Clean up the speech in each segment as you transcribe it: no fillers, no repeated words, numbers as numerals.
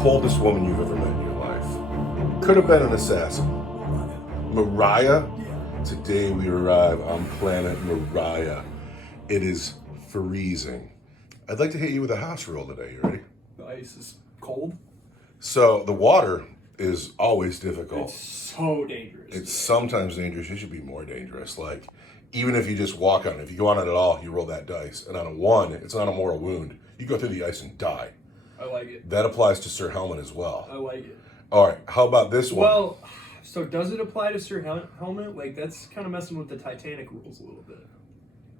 coldest woman you've ever met in your life. Could have been an assassin. Mariah? Today we arrive on planet Mariah. It is freezing. I'd like to hit you with a house rule today. You ready? The ice is cold. So the water is always difficult. It's so dangerous. It's sometimes dangerous. It should be more dangerous. Like, even if you just walk on it, if you go on it at all, you roll that dice. And on a 1, it's not a mortal wound. You go through the ice and die. I like it. That applies to Sir Helmet as well. I like it. All right, how about this one? Well, so does it apply to Sir Helmet? Like, that's kind of messing with the Titanic rules a little bit.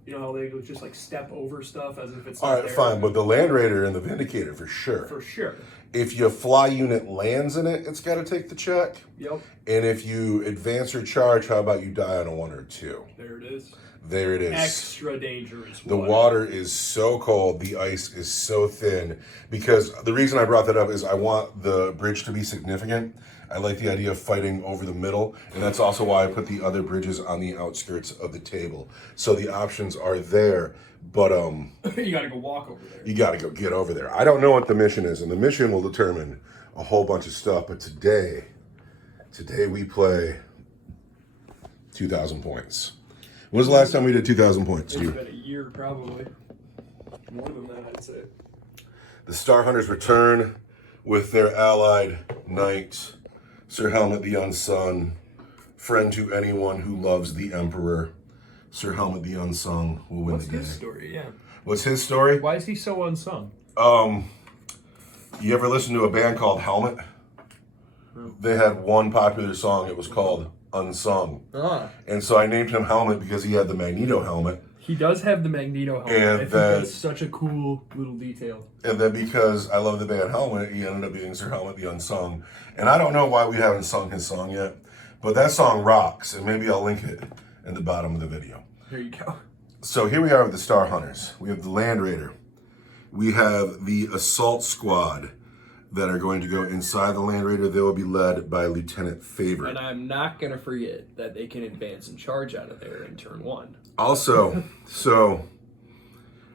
You know how they would just like step over stuff as if it's all right, fine, but the Land Raider and the Vindicator for sure. For sure. If your fly unit lands in it, it's got to take the check. Yep. And if you advance or charge, how about you die on a 1 or 2? There it is. There it is. Extra dangerous. The water is so cold, the ice is so thin. Because the reason I brought that up is I want the bridge to be significant. I like the idea of fighting over the middle, and that's also why I put the other bridges on the outskirts of the table. So the options are there, but you gotta go walk over there. You gotta go get over there. I don't know what the mission is, and the mission will determine a whole bunch of stuff, but today we play 2,000 points. When was the last time we did 2,000 points? It's been a year, probably. More than that, I'd say. The Star Hunters return with their allied knight, Sir Helmet the Unsung, friend to anyone who loves the Emperor. Sir Helmet the Unsung will win the day. What's his story? Yeah. What's his story? Why is he so unsung? You ever listen to a band called Helmet? They had one popular song. It was called Unsung. And so I named him Helmet because he had the Magneto helmet. He does have the Magneto helmet. And I think that's such a cool little detail. And then because I love the band Helmet, he ended up being Sir Helmet the Unsung. And I don't know why we haven't sung his song yet, but that song rocks, and maybe I'll link it in the bottom of the video. There you go. So here we are with the Star Hunters. We have the Land Raider. We have the Assault Squad that are going to go inside the Land Raider. They will be led by Lieutenant Favorite. And I'm not going to forget that they can advance and charge out of there in turn 1. Also, so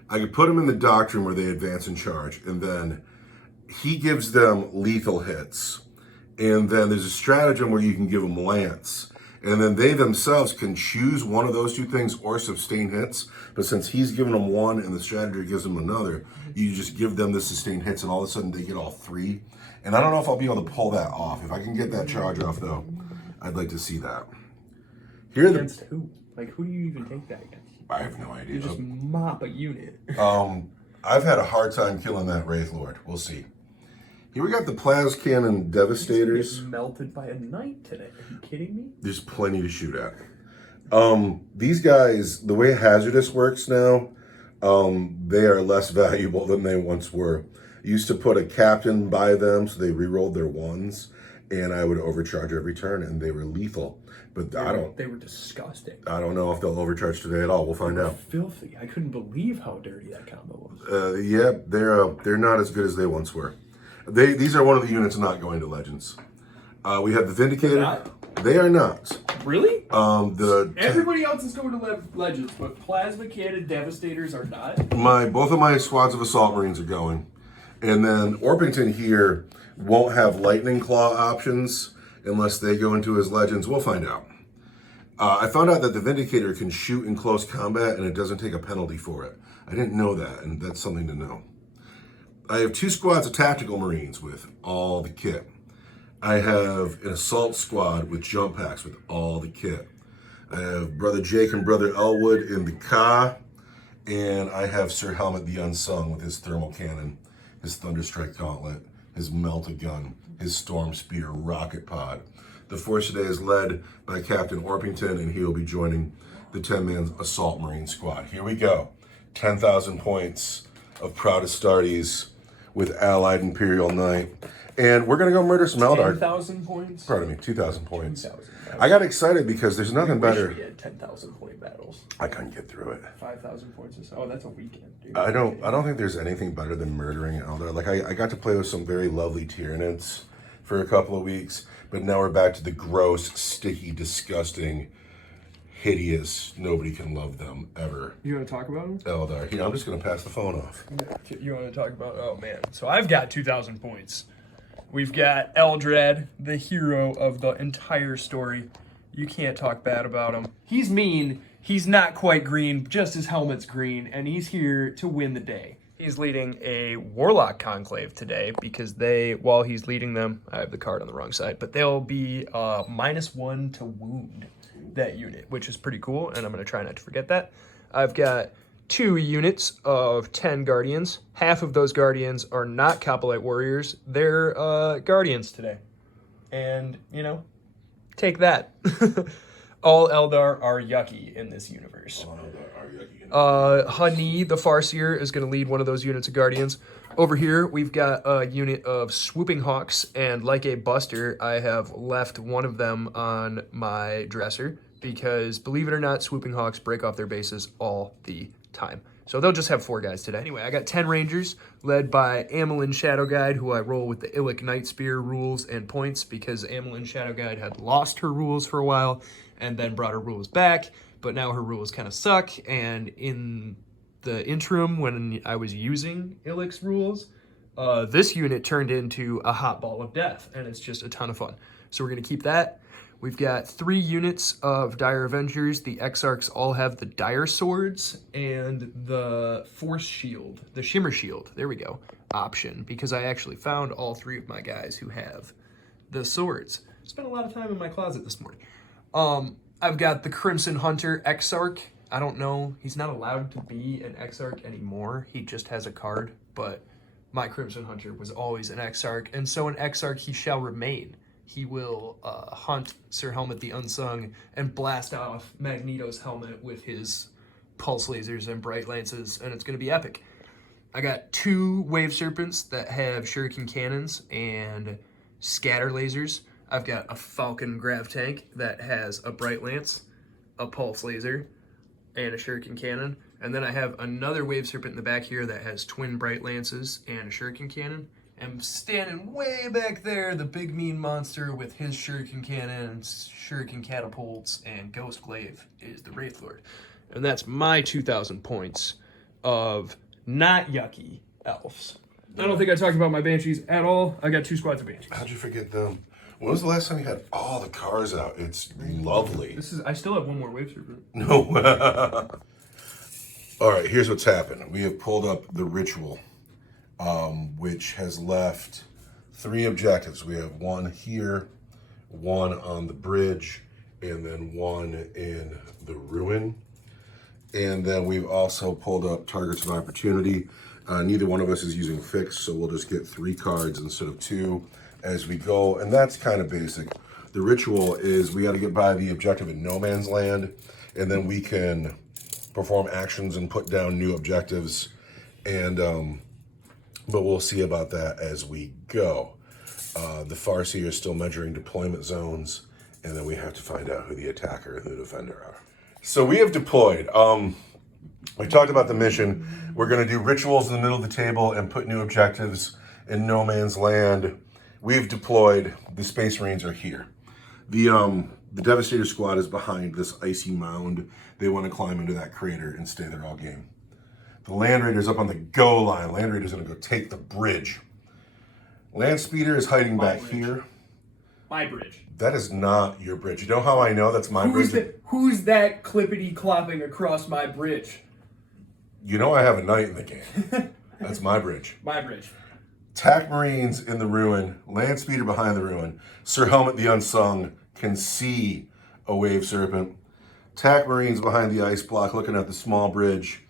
I could put them in the doctrine where they advance and charge, and then he gives them lethal hits. And then there's a stratagem where you can give them lance. And then they themselves can choose one of those two things or sustain hits. But since he's giving them one and the strategy gives them another, you just give them the sustained hits and all of a sudden they get all 3. And I don't know if I'll be able to pull that off. If I can get that charge off though, I'd like to see that. Here against who? Like, who do you even take that against? I have no idea. You just mop a unit. I've had a hard time killing that Wraith Lord. We'll see. Here we got the Plas Cannon Devastators. Melted by a knight today. Are you kidding me? There's plenty to shoot at. These guys, the way Hazardous works now, they are less valuable than they once were. Used to put a captain by them so they re-rolled their 1s, and I would overcharge every turn, and they were lethal. But They were disgusting. I don't know if they'll overcharge today at all. We'll find out. Filthy. I couldn't believe how dirty that combo was. Yeah, they're not as good as they once were. These are one of the units not going to Legends. We have the Vindicator. They are not. Really? Everybody else is going to Legends, but Plasma Cannon Devastators are not. Both of my squads of Assault Marines are going. And then Orpington here won't have Lightning Claw options unless they go into his Legends. We'll find out. I found out that the Vindicator can shoot in close combat and it doesn't take a penalty for it. I didn't know that, and that's something to know. I have 2 squads of Tactical Marines with all the kit. I have an Assault Squad with jump packs with all the kit. I have Brother Jake and Brother Elwood in the Ka, and I have Sir Helmet the Unsung with his Thermal Cannon, his Thunderstrike Gauntlet, his Melta Gun, his Storm Spear Rocket Pod. The force today is led by Captain Orpington, and he will be joining the 10-man Assault Marine Squad. Here we go. 10,000 points of Proud Astartes with Allied Imperial Knight. And we're going to go murder some Eldar. 10,000 points? Pardon me, 2,000 points. 2,000. I got excited because there's nothing better. We had 10,000 point battles. I couldn't get through it. 5,000 points. Oh, that's a weekend, dude. I don't think there's anything better than murdering Eldar. Like I got to play with some very lovely Tyranids for a couple of weeks, but now we're back to the gross, sticky, disgusting, hideous, nobody can love them ever. You want to talk about them? Eldar. Here, I'm just going to pass the phone off. You want to talk about, oh man. So I've got 2,000 points. We've got Eldred, the hero of the entire story. You can't talk bad about him. He's mean. He's not quite green, just his helmet's green, and he's here to win the day. He's leading a Warlock Conclave today because while he's leading them, I have the card on the wrong side, but they'll be -1 to wound that unit, which is pretty cool, and I'm going to try not to forget that. I've got 2 units of 10 Guardians. Half of those Guardians are not Coppolite Warriors. They're Guardians today. And, take that. All Eldar are yucky in this universe. Hani, the Farseer, is going to lead one of those units of Guardians. Over here, we've got a unit of Swooping Hawks, and like a Buster, I have left one of them on my dresser because, believe it or not, Swooping Hawks break off their bases all the time. So they'll just have 4 guys today. Anyway, I got 10 Rangers, led by Amelin Shadow Guide, who I roll with the Illic Night Spear rules and points because Amelin Shadow Guide had lost her rules for a while and then brought her rules back, but now her rules kind of suck, and in the interim, when I was using Illic's rules, this unit turned into a hot ball of death, and it's just a ton of fun. So we're going to keep that. We've got 3 units of Dire Avengers. The Exarchs all have the Dire Swords and the Force Shield, the Shimmer Shield, there we go, option, because I actually found all 3 of my guys who have the swords. Spent a lot of time in my closet this morning. I've got the Crimson Hunter Exarch. I don't know, he's not allowed to be an Exarch anymore. He just has a card, but my Crimson Hunter was always an Exarch, and so an Exarch he shall remain. He will hunt Sir Helmet the Unsung and blast off Magneto's helmet with his pulse lasers and bright lances, and it's going to be epic. I got 2 Wave Serpents that have shuriken cannons and scatter lasers. I've got a Falcon Grav Tank that has a bright lance, a pulse laser, and a shuriken cannon. And then I have another Wave Serpent in the back here that has twin bright lances and a shuriken cannon. And standing way back there, the big mean monster with his shuriken cannon, shuriken catapults, and ghost glaive is the Wraith Lord. And that's my 2,000 points of not yucky elves. I don't think I talked about my Banshees at all. I got 2 squads of Banshees. How'd you forget them? When was the last time you had all the cars out? It's lovely. I still have 1 more Wave Serpent. No. All right, here's what's happened. We have pulled up the Ritual, which has left 3 objectives. We have 1 here, 1 on the bridge, and then 1 in the ruin. And then we've also pulled up targets of opportunity. Neither one of us is using fixed, so we'll just get 3 cards instead of 2 as we go. And that's kind of basic. The Ritual is we got to get by the objective in no man's land, and then we can perform actions and put down new objectives. And but we'll see about that as we go. The Farseer is still measuring deployment zones, and then we have to find out who the attacker and the defender are. So we have deployed. We talked about the mission. We're going to do rituals in the middle of the table and put new objectives in no man's land. We've deployed. The Space Marines are here. The Devastator squad is behind this icy mound. They want to climb into that crater and stay there all game. The Land Raider's up on the go line. Land Raider's going to go take the bridge. Land Speeder is hiding back here. My bridge. That is not your bridge. You know how I know that's my bridge? Who's that clippity-clopping across my bridge? You know I have a knight in the game. That's my bridge. My bridge. TAC Marines in the ruin. Land Speeder behind the ruin. Sir Helmet the Unsung can see a Wave Serpent. TAC Marines behind the ice block looking at the small bridge.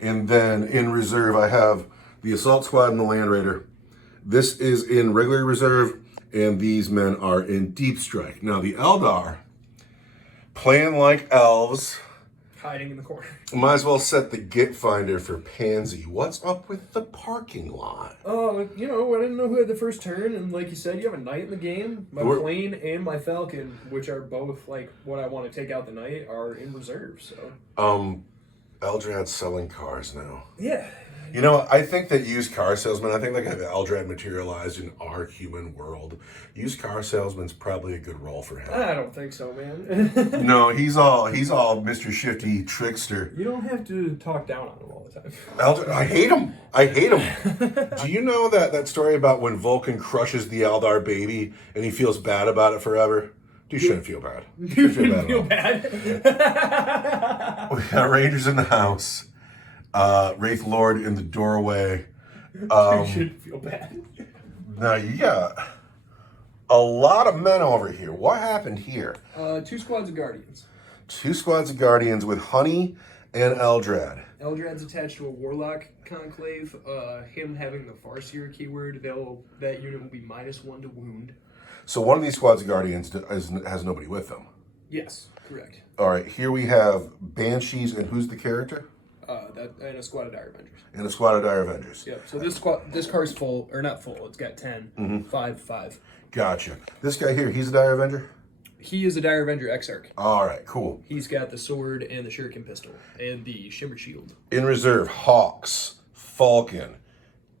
And then in reserve, I have the Assault Squad and the Land Raider. This is in regular reserve, and these men are in Deep Strike. Now, the Eldar, playing like elves, hiding in the corner. Might as well set the Git Finder for Pansy. What's up with the parking lot? Oh, I didn't know who had the first turn, and like you said, you have a knight in the game. My plane and my falcon, which are both like what I want to take out the knight, are in reserve. So Eldrad's selling cars now. Yeah. You know, I think that used car salesmen, I think like if Eldrad materialized in our human world, used car salesman's probably a good role for him. I don't think so, man. No, he's all Mr. Shifty trickster. You don't have to talk down on him all the time. Eldrad, I hate him. I hate him. Do you know that story about when Vulcan crushes the Eldar baby and he feels bad about it forever? You shouldn't feel bad. You shouldn't feel bad. We got Rangers in the house. Wraith Lord in the doorway. You shouldn't feel bad. Now you got a lot of men over here. What happened here? 2 squads of Guardians. 2 squads of Guardians with Honey and Eldrad. Eldrad's attached to a Warlock Conclave. Him having the Farseer keyword, that unit will be -1 to wound. So one of these squads of Guardians has nobody with them. Yes, correct. All right, here we have Banshees, and who's the character? And a squad of Dire Avengers. And a squad of Dire Avengers. Yep. So this card's full, or not full. It's got 10, 5. Gotcha. This guy here, he's a Dire Avenger? He is a Dire Avenger Exarch. All right, cool. He's got the sword and the shuriken pistol and the shimmer shield. In reserve, Hawks, Falcon.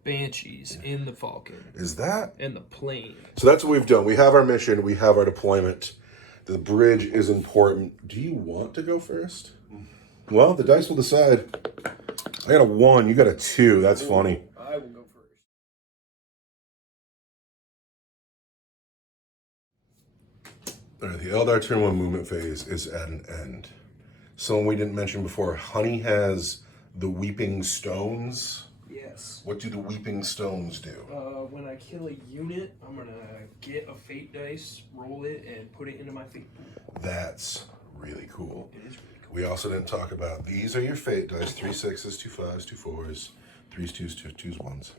Banshees in the Falcon. Is that? And the plane. So that's what we've done. We have our mission. We have our deployment. The bridge is important. Do you want to go first? Well, the dice will decide. I got a 1. You got a 2. That's funny. I will go first. All right, the Eldar turn 1 movement phase is at an end. Someone we didn't mention before. Honey has the Weeping Stones. Yes. What do the Weeping Stones do? When I kill a unit, I'm going to get a fate dice, roll it, and put it into my fate pool. That's really cool. It is really cool. We also didn't talk about, these are your fate dice. 3 6s, 2 5s, 2 4s, 3s, 2s, 2s, 1s.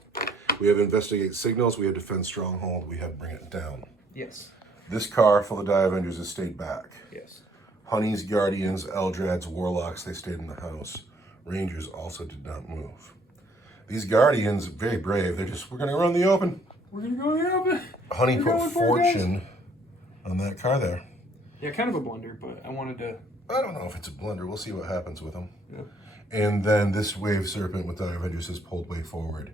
We have Investigate Signals. We have Defend Stronghold. We have Bring It Down. Yes. This car full of Dire Avengers has stayed back. Yes. Honey's Guardians, Eldrad's Warlocks, they stayed in the house. Rangers also did not move. These Guardians, very brave. They're just, we're going to run the open. We're going to go in the open. Honey put Fortune on that car there. Yeah, kind of a blunder, but I wanted to... I don't know if it's a blunder. We'll see what happens with them. Yeah. And then this Wave Serpent with Dire Avengers has pulled way forward.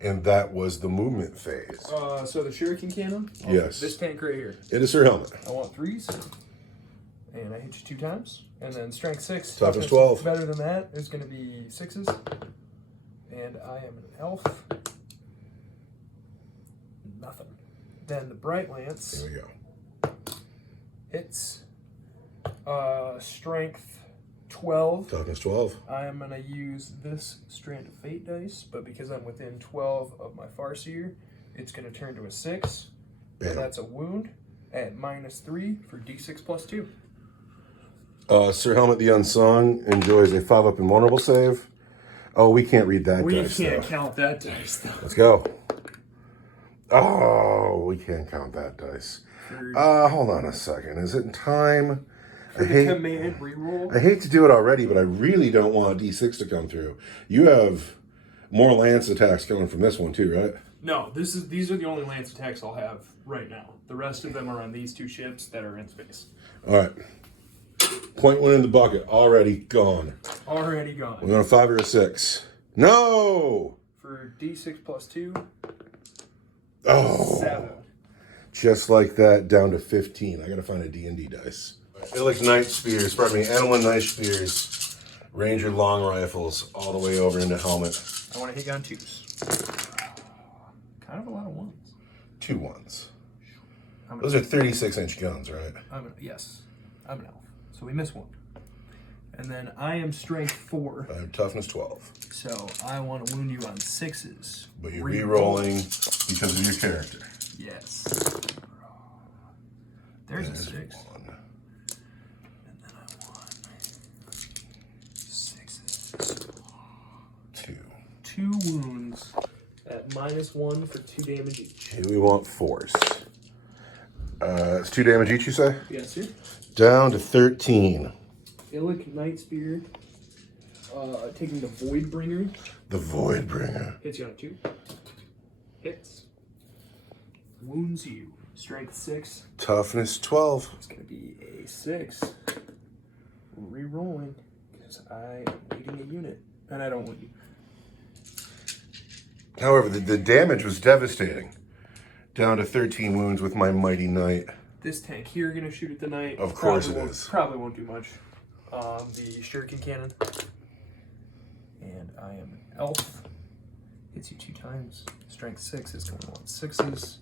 And that was the movement phase. So the shuriken cannon? Yes. This tank right here. It is her helmet. I want 3s. And I hit you 2 times. And then strength 6. Toughness 12. Better than that is going to be 6s. And I am an elf. Nothing. Then the Bright Lance. There we go. Hits. Strength 12. Toughness 12. I am going to use this strand of fate dice, but because I'm within 12 of my Farseer, it's going to turn to a 6. Bam. And that's a wound at -3 for d6 plus 2. Sir Helmet the Unsung enjoys a 5-up invulnerable save. Oh, we can't read that dice. We can't though. count that dice, though. Let's go. Oh, we can't count that dice. Hold on a second. Is it time? Command reroll. I hate to do it already, but I really don't want a D6 to come through. You have more lance attacks coming from this one too, right? No, these are the only lance attacks I'll have right now. The rest of them are on these 2 ships that are in space. All right. Point 1 in the bucket. Already gone. Already gone. We're on a 5 or a 6. No! For d6 plus 2. Oh. 7. Just like that, down to 15. I gotta find a D&D dice. Illic Night Spears, pardon me, Anilin Night Spears, Ranger Long Rifles, all the way over into helmet. I want to hit on 2s. Kind of a lot of 1s. 2 1s. Those are 36-inch guns, right? Yes, I'm an elf. So we miss 1. And then I am strength 4. I have toughness 12. So I want to wound you on 6s. But you're re-rolling because of your character. Yes. There's a 6. 1. And then I want 6s. 2. 2 wounds at -1 for 2 damage each. Okay, we want 4s. It's 2 damage each, you say? Yes, sir. Down to 13. Illic Night Spear, taking the Voidbringer. The Voidbringer. Hits you on a 2. Hits. Wounds you. Strength 6. Toughness 12. It's going to be a 6. Re-rolling. because I am leading a unit, and I don't want you. However, the damage was devastating. Down to 13 wounds with my mighty knight. This tank here gonna shoot at the knight. Of course it is. Probably won't do much. The shuriken cannon. And I am an elf. Hits you 2 times. Strength 6 is going on 6s.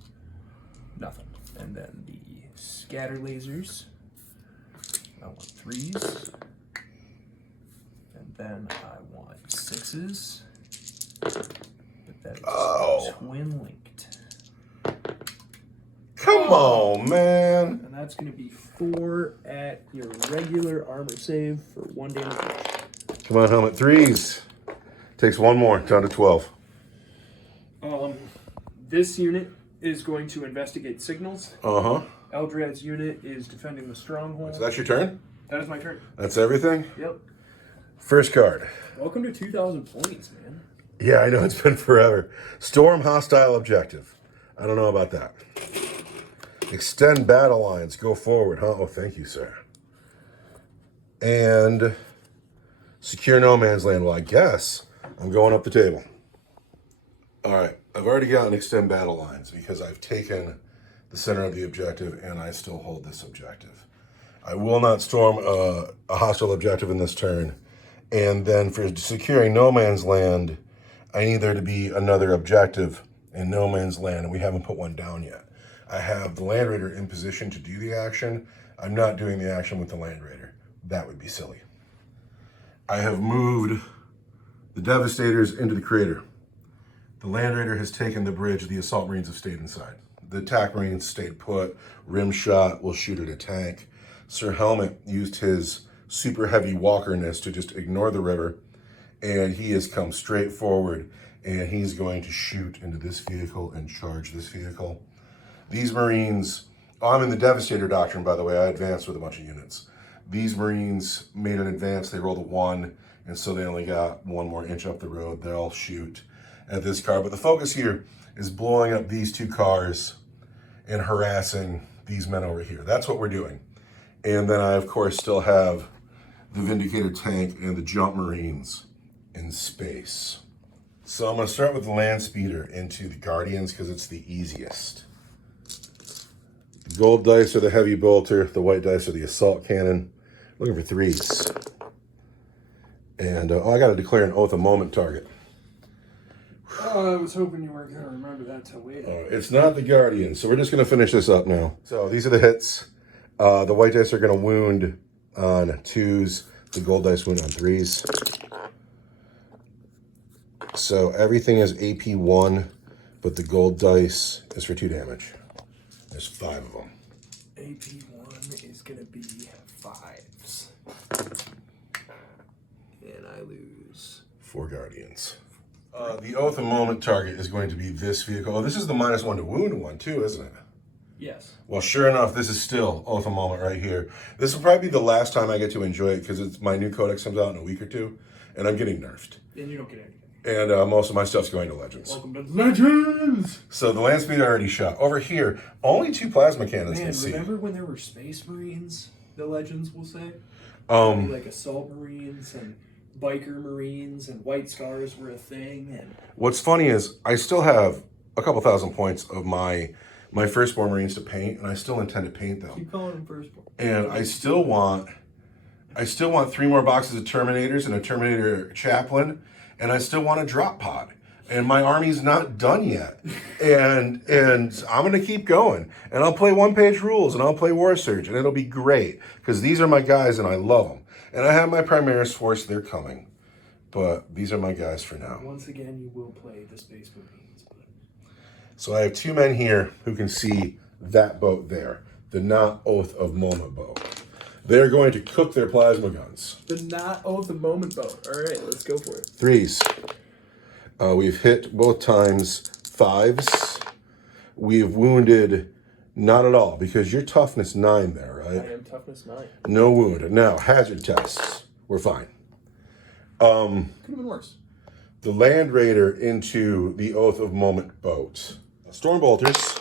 Nothing. And then the scatter lasers. I want 3s. And then I want 6s. But that is twin linked. Come on, man. And that's going to be 4 at your regular armor save for 1 damage each. Come on, helmet. 3s. Takes 1 more, down to 12. This unit is going to investigate signals. Uh-huh. Eldrad's unit is defending the stronghold. So that's your turn? That is my turn. That's everything? Yep. First card. Welcome to 2000 points, man. Yeah, I know, it's been forever. Storm hostile objective. I don't know about that. Extend battle lines. Go forward, huh? Oh, thank you, sir. And secure no man's land. Well, I guess I'm going up the table. All right. I've already gotten extend battle lines because I've taken the center of the objective and I still hold this objective. I will not storm a hostile objective in this turn. And then for securing no man's land, I need there to be another objective in no man's land, and we haven't put one down yet. I have the Land Raider in position to do the action. I'm not doing the action with the Land Raider. That would be silly. I have moved the Devastators into the crater. The Land Raider has taken the bridge. The Assault Marines have stayed inside. The Attack Marines stayed put. Rim Shot will shoot at a tank. Sir Helmet used his super heavy walkerness to just ignore the river, and he has come straight forward, and he's going to shoot into this vehicle and charge this vehicle. These Marines, I'm in the Devastator Doctrine, by the way. I advanced with a bunch of units. These Marines made an advance. They rolled a 1, and so they only got 1 more inch up the road. They'll shoot at this car. But the focus here is blowing up these 2 cars and harassing these men over here. That's what we're doing. And then I, of course, still have the Vindicator tank and the Jump Marines in space. So I'm going to start with the Land Speeder into the Guardians because it's the easiest. The gold dice are the heavy bolter. The white dice are the assault cannon. Looking for 3s. And I got to declare an Oath of Moment target. Oh, I was hoping you weren't going to remember that till later. It's not the Guardian, so we're just going to finish this up now. So these are the hits. The white dice are going to wound on 2s. The gold dice wound on 3s. So everything is AP 1, but the gold dice is for 2 damage. There's 5 of them. AP 1 is going to be 5s. And I lose 4 Guardians. The Oath of Moment target is going to be this vehicle. Oh, this is the -1 to wound one too, isn't it? Yes. Well, sure enough, this is still Oath of Moment right here. This will probably be the last time I get to enjoy it because my new codex comes out in a week or 2, and I'm getting nerfed. And you don't get anything. And most of my stuff's going to Legends. Welcome to Legends! So the land speed I already shot. Over here, only 2 plasma cannons can see. Remember when there were Space Marines, the Legends will say? Like Assault Marines and Biker Marines and White Scars were a thing. And what's funny is I still have a couple thousand points of my Firstborn Marines to paint, and I still intend to paint them. Keep calling them Firstborn. And I still want 3 more boxes of Terminators and a Terminator Chaplain, and I still want a drop pod. And my army's not done yet. And I'm gonna keep going. And I'll play 1-page rules, and I'll play War Surge, and it'll be great. Because these are my guys and I love them. And I have my Primaris Force, they're coming. But these are my guys for now. Once again, you will play the Space Marines. But... So I have 2 men here who can see that boat there. The not Oath of Moment boat. They're going to cook their plasma guns. The not Oath of Moment boat. All right, let's go for it. 3s. We've hit both times 5s. We've wounded not at all because you're toughness 9 there, right? I am toughness 9. No wound. Now, hazard tests. We're fine. Could have been worse. The Land Raider into the Oath of Moment boat. Storm Bolters.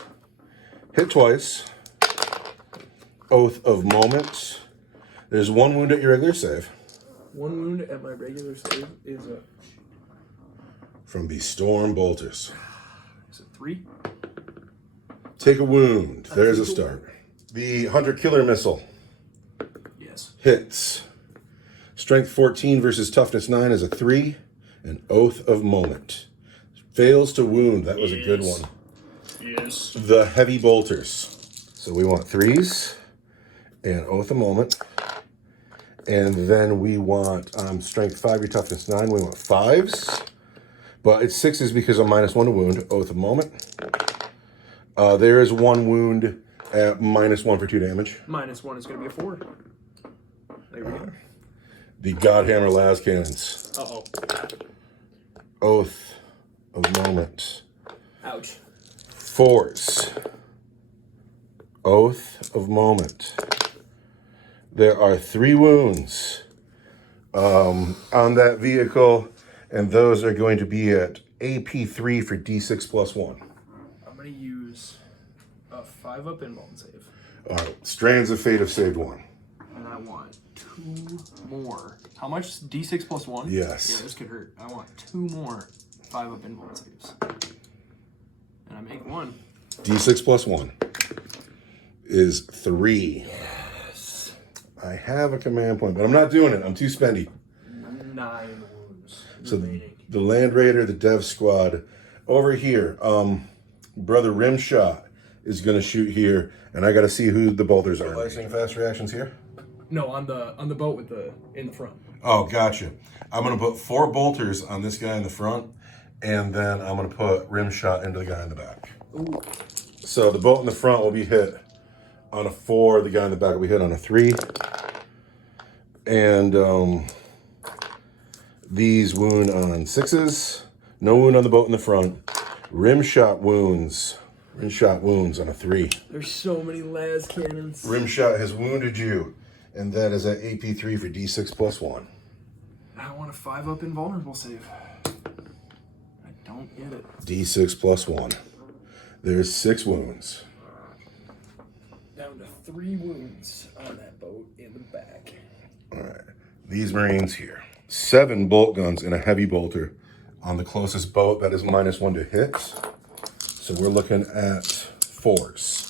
Hit twice. Oath of Moment. There's 1 wound at your regular save. 1 wound at my regular save is a... From the Storm Bolters. Is it 3? Take a wound. There's a start. The Hunter Killer Missile. Yes. Hits. Strength 14 versus Toughness 9 is a 3. An Oath of Moment. Fails to wound. That was a good one. Yes. The Heavy Bolters. So we want 3s and Oath of Moment. And then we want Strength 5, your Toughness 9. We want 5s. But it's 6s because of -1 to wound. Oath of Moment. There is 1 wound at -1 for 2 damage. -1 is going to be a 4. There we go. The Godhammer Las Cannons. Uh-oh. Oath of Moment. Ouch. 4s. Oath of Moment. There are 3 wounds on that vehicle, and those are going to be at AP3 for D6 + 1. I'm going to use a 5-up invuln save. All right, Strands of Fate have saved 1. And I want 2 more. How much? D6 + 1? Yes. Yeah, this could hurt. I want 2 more 5-up invuln saves. And I make 1. D6 + 1 is 3. Yes. I have a command point, but I'm not doing it. I'm too spendy. 9 wounds. So remaining. the Land Raider, the Dev Squad, over here, Brother Rimshot is going to shoot here, and I got to see who the bolters are. Lightning fast reactions here? No, on the boat with in the front. Oh, gotcha. I'm going to put 4 bolters on this guy in the front, and then I'm going to put Rimshot into the guy in the back. Ooh. So the boat in the front will be hit on a 4. The guy in the back will be hit on a 3. And these wound on 6s. No wound on the boat in the front. Rimshot wounds on a 3. There's so many las cannons. Rimshot has wounded you, and that is at AP3 for D6 + 1. I want a 5-up invulnerable save. I don't get it. D6 + 1. There's 6 wounds. Down to 3 wounds on that boat in the back. All right, these Marines here. 7 bolt guns and a heavy bolter on the closest boat. That is -1 to hit. So we're looking at 4s.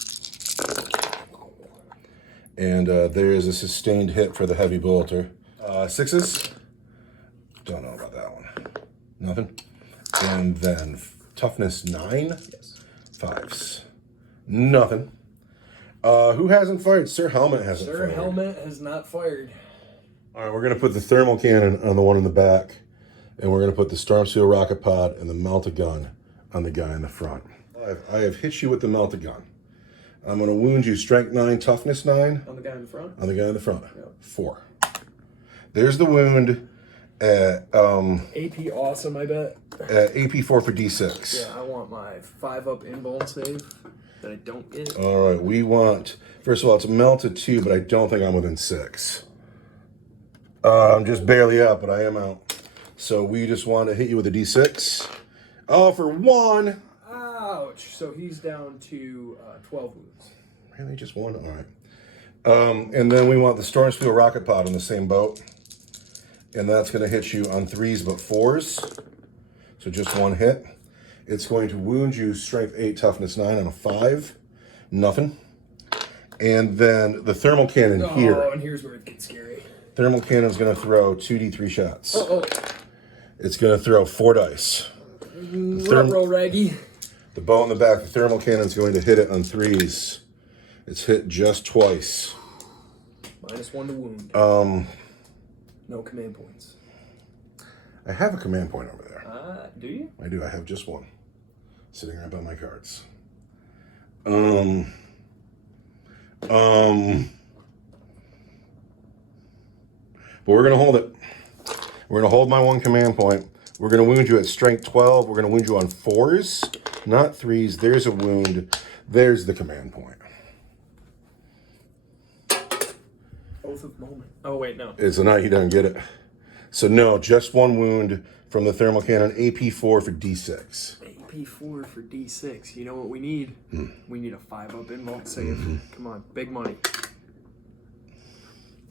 And there is a sustained hit for the heavy bolter. 6s. Don't know about that one. Nothing. And then toughness 9. Yes. 5s. Nothing. Who hasn't fired? Sir Helmet hasn't fired. Sir Helmet has not fired. All right, we're going to put the thermal cannon on the one in the back, and we're going to put the Stormsteel rocket pod and the melt-a-gun on the guy in the front. I have hit you with the melt-a-gun. I'm going to wound you strength 9, toughness 9. On the guy in the front? On the guy in the front. Yep. 4. There's the wound at AP awesome, I bet. AP4 for D6. Yeah, I want my 5-up invuln save that I don't get. All right, we want, first of all, it's a melted 2, but I don't think I'm within 6. I'm just barely up, but I am out. So we just want to hit you with a D6. Oh, for 1. Ouch. So he's down to 12 wounds. Really, just 1? All right. And then we want the Stormsteel rocket pod on the same boat. And that's going to hit you on 3s, but 4s. So just 1 hit. It's going to wound you strength 8, toughness 9 on a 5. Nothing. And then the thermal cannon here. Oh, and here's where it gets scary. Thermal cannon is going to throw 2d3 shots. Uh-oh. It's going to throw 4 dice. Ruh-roh, Raggy. The bow in the back, the thermal cannon is going to hit it on 3s. It's hit just twice. -1 to wound. No command points. I have a command point over there. Do you? I do. I have just 1. Sitting right by my cards. But we're going to hold it. We're going to hold my 1 command point. We're going to wound you at strength 12. We're going to wound you on 4s, not 3s. There's a wound. There's the command point. Oath of Moment. Oh, wait, no. It's a night he doesn't get it. So no, just 1 wound from the thermal cannon. AP4 for D6. AP4 for D6. You know what we need? We need a 5-up invuln save. Come on, big money.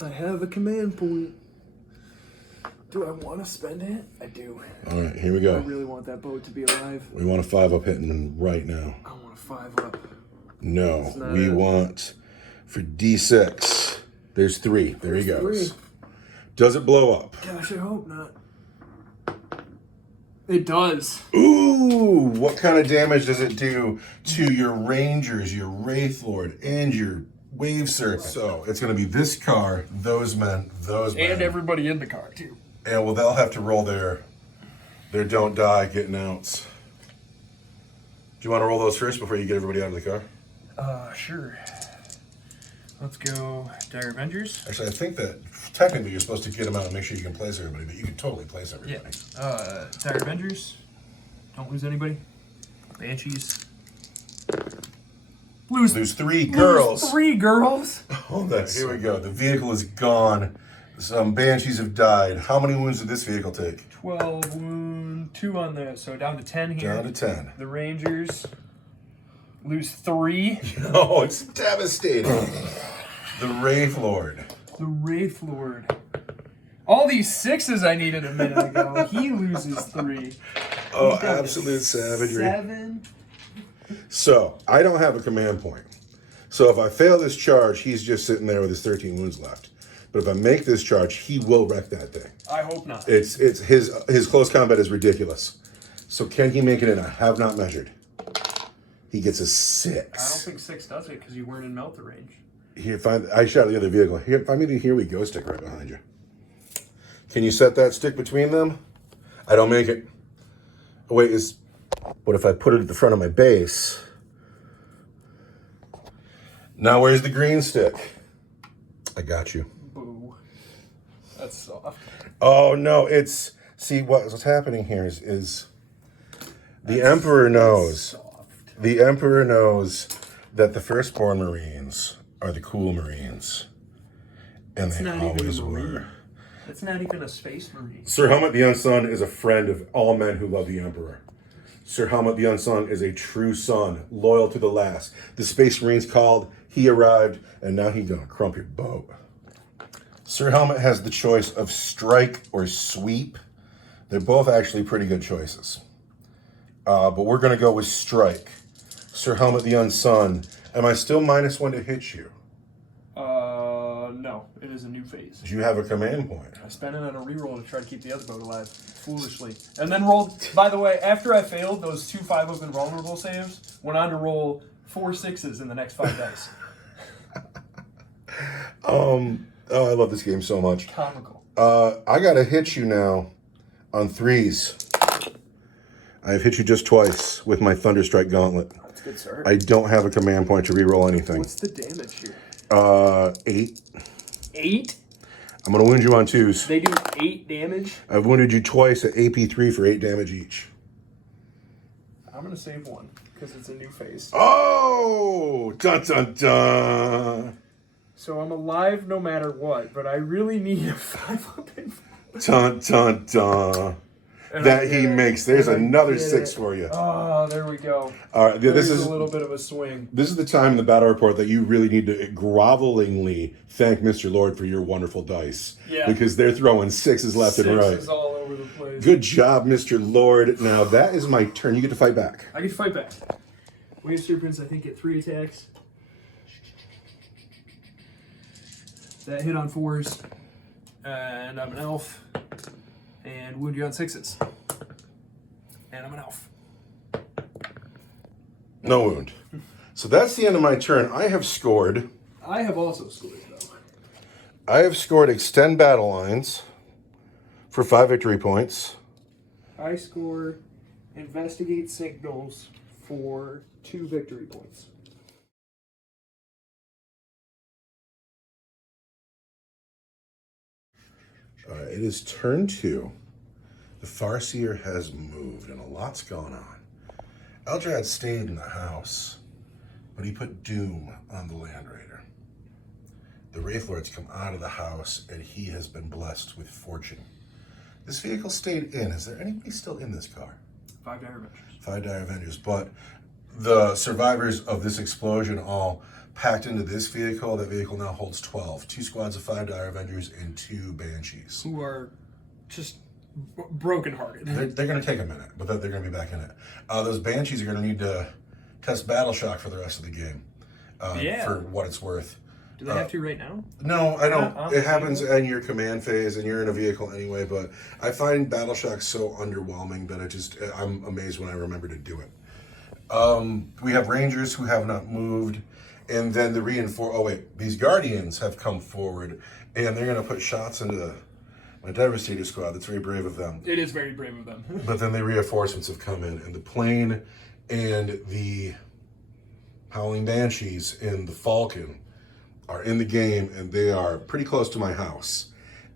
I have a command point. Do I want to spend it? I do. All right, here we I go. really want that boat to be alive. We want a 5-up hitting right now. I want a 5-up. No, we want for D6. There's 3. There he goes. 3. Does it blow up? Gosh, I hope not. It does. Ooh, what kind of damage does it do to your Rangers, your Wraithlord, and your Wave Serpent? So it's going to be this car, those men, And everybody in the car, too. And well, they'll have to roll their don't die getting outs. Do you want to roll those first before you get everybody out of the car? Sure. Let's go Dire Avengers. Actually, I think that technically you're supposed to get them out and make sure you can place everybody, but you can totally place everybody. Yeah. Dire Avengers. Don't lose anybody. Banshees. Lose 3 girls. Lose 3 girls? Hold on, here we go. The vehicle is gone. Some Banshees have died. How many wounds did this vehicle take? 12 wound, 2 on the, so down to 10 here. Down to 10. The Rangers lose 3. Oh, it's devastating. The Wraithlord. The Wraithlord. All these 6s I needed a minute ago. He loses 3. Oh, absolute savagery. 7. So, I don't have a command point. So if I fail this charge, he's just sitting there with his 13 wounds left. But if I make this charge, he will wreck that thing. I hope not. It's his close combat is ridiculous. So can he make it in? I have not measured. He gets a 6. I don't think 6 does it because you weren't in melter range. Here, I shot the other vehicle. Here, find me the Here We Go stick right behind you. Can you set that stick between them? I don't make it. Oh, wait, what if I put it at the front of my base? Now where's the green stick? I got you. Boo. That's soft. Oh no, see what's happening here is the Emperor knows. Soft. The Emperor knows that the Firstborn Marines are the cool Marines. And they always were. It's not even a space marine. Sir Helmut the Unsung is a friend of all men who love the Emperor. Sir Helmut the Unsung is a true son, loyal to the last. The Space Marines called, he arrived, and now he's gonna crump your boat. Sir Helmut has the choice of strike or sweep. They're both actually pretty good choices. But we're gonna go with strike. Sir Helmut the Unsung, am I still -1 to hit you? No. It is a new phase. Do you have a command point? I spent it on a reroll to try to keep the other boat alive, foolishly. And then rolled, by the way, after I failed those 2 5-up invulnerable saves, went on to roll 4 6s in the next 5 dice. Oh, I love this game so much. Comical. I gotta hit you now on 3s. I've hit you just twice with my Thunderstrike Gauntlet. That's good, sir. I don't have a command point to reroll anything. What's the damage here? 8. 8? I'm gonna wound you on 2s. They do 8 damage? I've wounded you twice at AP3 for 8 damage each. I'm gonna save 1, because it's a new phase. Oh! Dun dun dun! So I'm alive no matter what, but I really need a 5-up Dun dun dun! That he makes. There's another 6 for you. Oh, there we go. All right, this is a little bit of a swing. This is the time in the battle report that you really need to grovelingly thank Mr. Lord for your wonderful dice. Yeah. Because they're throwing 6s left and right. 6s all over the place. Good job, Mr. Lord. Now that is my turn. You get to fight back. I get to fight back. Wave Serpents, I think, get 3 attacks. That hit on 4s. And I'm an elf. And wound you on 6s. And I'm an elf. No wound. So that's the end of my turn. I have scored. I have also scored, though. I have scored extend battle lines for 5 victory points. I score investigate signals for 2 victory points. All right, it is turn 2. The Farseer has moved and a lot's gone on. Eldrad stayed in the house, but he put doom on the Land Raider. The Wraithlords come out of the house and he has been blessed with fortune. This vehicle stayed in. Is there anybody still in this car? 5 Dire Avengers. 5 Dire Avengers, but the survivors of this explosion all packed into this vehicle. That vehicle now holds 12. 2 squads of 5 Dire Avengers and 2 Banshees. Who are just brokenhearted. They're going to take a minute, but they're going to be back in it. Those Banshees are going to need to test Battle Shock for the rest of the game. For what it's worth. Do they have to right now? No, I don't. It happens in your command phase, and you're in a vehicle anyway. But I find Battle Shock so underwhelming that I'm amazed when I remember to do it. We have Rangers who have not moved, and then these Guardians have come forward, and they're going to put shots into my Devastator squad. That's very brave of them. It is very brave of them. But then the reinforcements have come in, and the plane and the Howling Banshees and the Falcon are in the game, and they are pretty close to my house.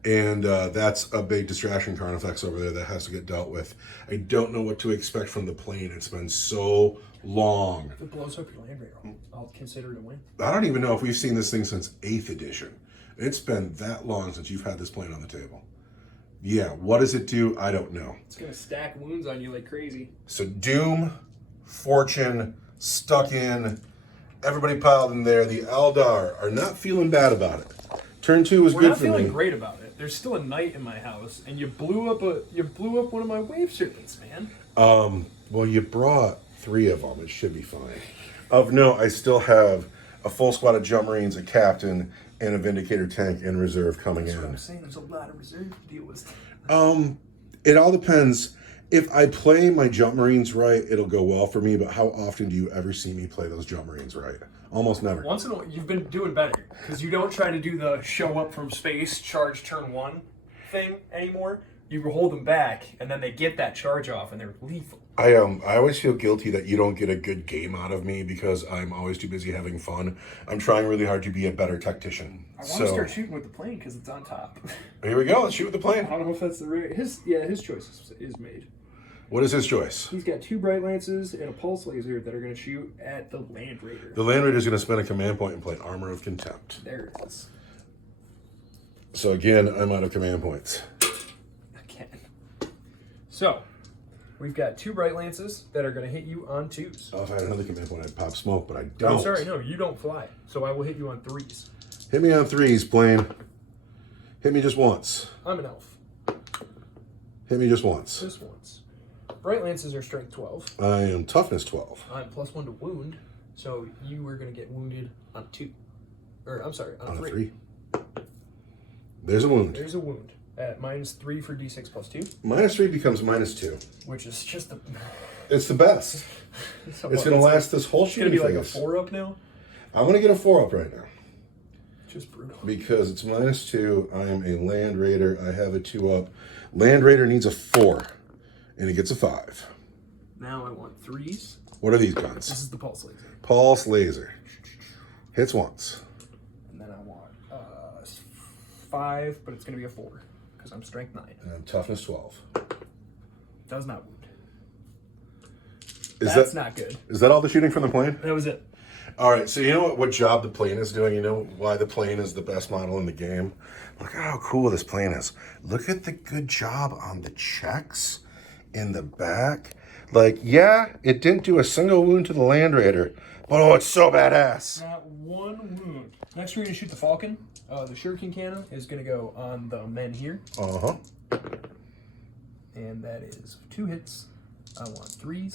And that's a big distraction Carnifex over there that has to get dealt with. I don't know what to expect from the plane. It's been so long. If it blows up your land raider, I'll consider it a win. I don't even know if we've seen this thing since 8th edition. It's been that long since you've had this plane on the table. Yeah, what does it do? I don't know. It's going to stack wounds on you like crazy. So Doom, Fortune, stuck in, everybody piled in there. The Eldar are not feeling bad about it. Turn 2 was good for me. We're not feeling great about it. There's still a knight in my house, and you blew up one of my wave serpents, man. Well, you brought 3 of them. It should be fine. I still have a full squad of jump marines, a captain, and a Vindicator tank in reserve coming in. That's what I'm saying. There's a lot of reserve to deal with. It all depends. If I play my jump marines right, it'll go well for me, but how often do you ever see me play those jump marines right? Almost never. Once in a while, you've been doing better, because you don't try to do the show up from space, charge turn 1 thing anymore. You hold them back, and then they get that charge off, and they're lethal. I always feel guilty that you don't get a good game out of me because I'm always too busy having fun. I'm trying really hard to be a better tactician. I want to start shooting with the plane because it's on top. Here we go. Let's shoot with the plane. I don't know if that's the right... His choice is made. What is his choice? He's got 2 Bright Lances and a Pulse Laser that are going to shoot at the Land Raider. The Land Raider is going to spend a command point and play Armor of Contempt. There it is. So again, I'm out of command points. Again. So, we've got 2 Bright Lances that are going to hit you on 2s. Oh, if I had another command point, I'd pop smoke, but I don't. I'm sorry, no, you don't fly. So I will hit you on 3s. Hit me on 3s, plane. Hit me just once. I'm an elf. Hit me just once. Just once. Bright Lances are strength 12. I am toughness 12. I'm +1 to wound, so you are going to get wounded on 2. Or, I'm sorry, on 3. There's a wound. There's a wound at -3 for d6 +2. -3 becomes -2. Which is just the... It's the best. It's going to last this whole shooting phase. It's going to be like a 4-up now? I'm going to get a 4-up right now. Just brutal. Because it's -2. I am a Land Raider. I have a 2-up. Land Raider needs a 4. And he gets a 5. Now I want 3s. What are these guns? This is the Pulse Laser. Pulse Laser. Hits once. And then I want 5, but it's going to be a 4. Because I'm strength 9. And I'm toughness 12. Does not wound. That's not good. Is that all the shooting from the plane? That was it. All right, so you know what job the plane is doing? You know why the plane is the best model in the game? Look at how cool this plane is. Look at the good job on the checks in the back. Like, yeah, it didn't do a single wound to the Land Raider, but oh, it's so badass. Not 1 wound. Next, we're going to shoot the Falcon. The Shuriken Cannon is going to go on the men here. Uh-huh. And that is 2 hits. I want 3s.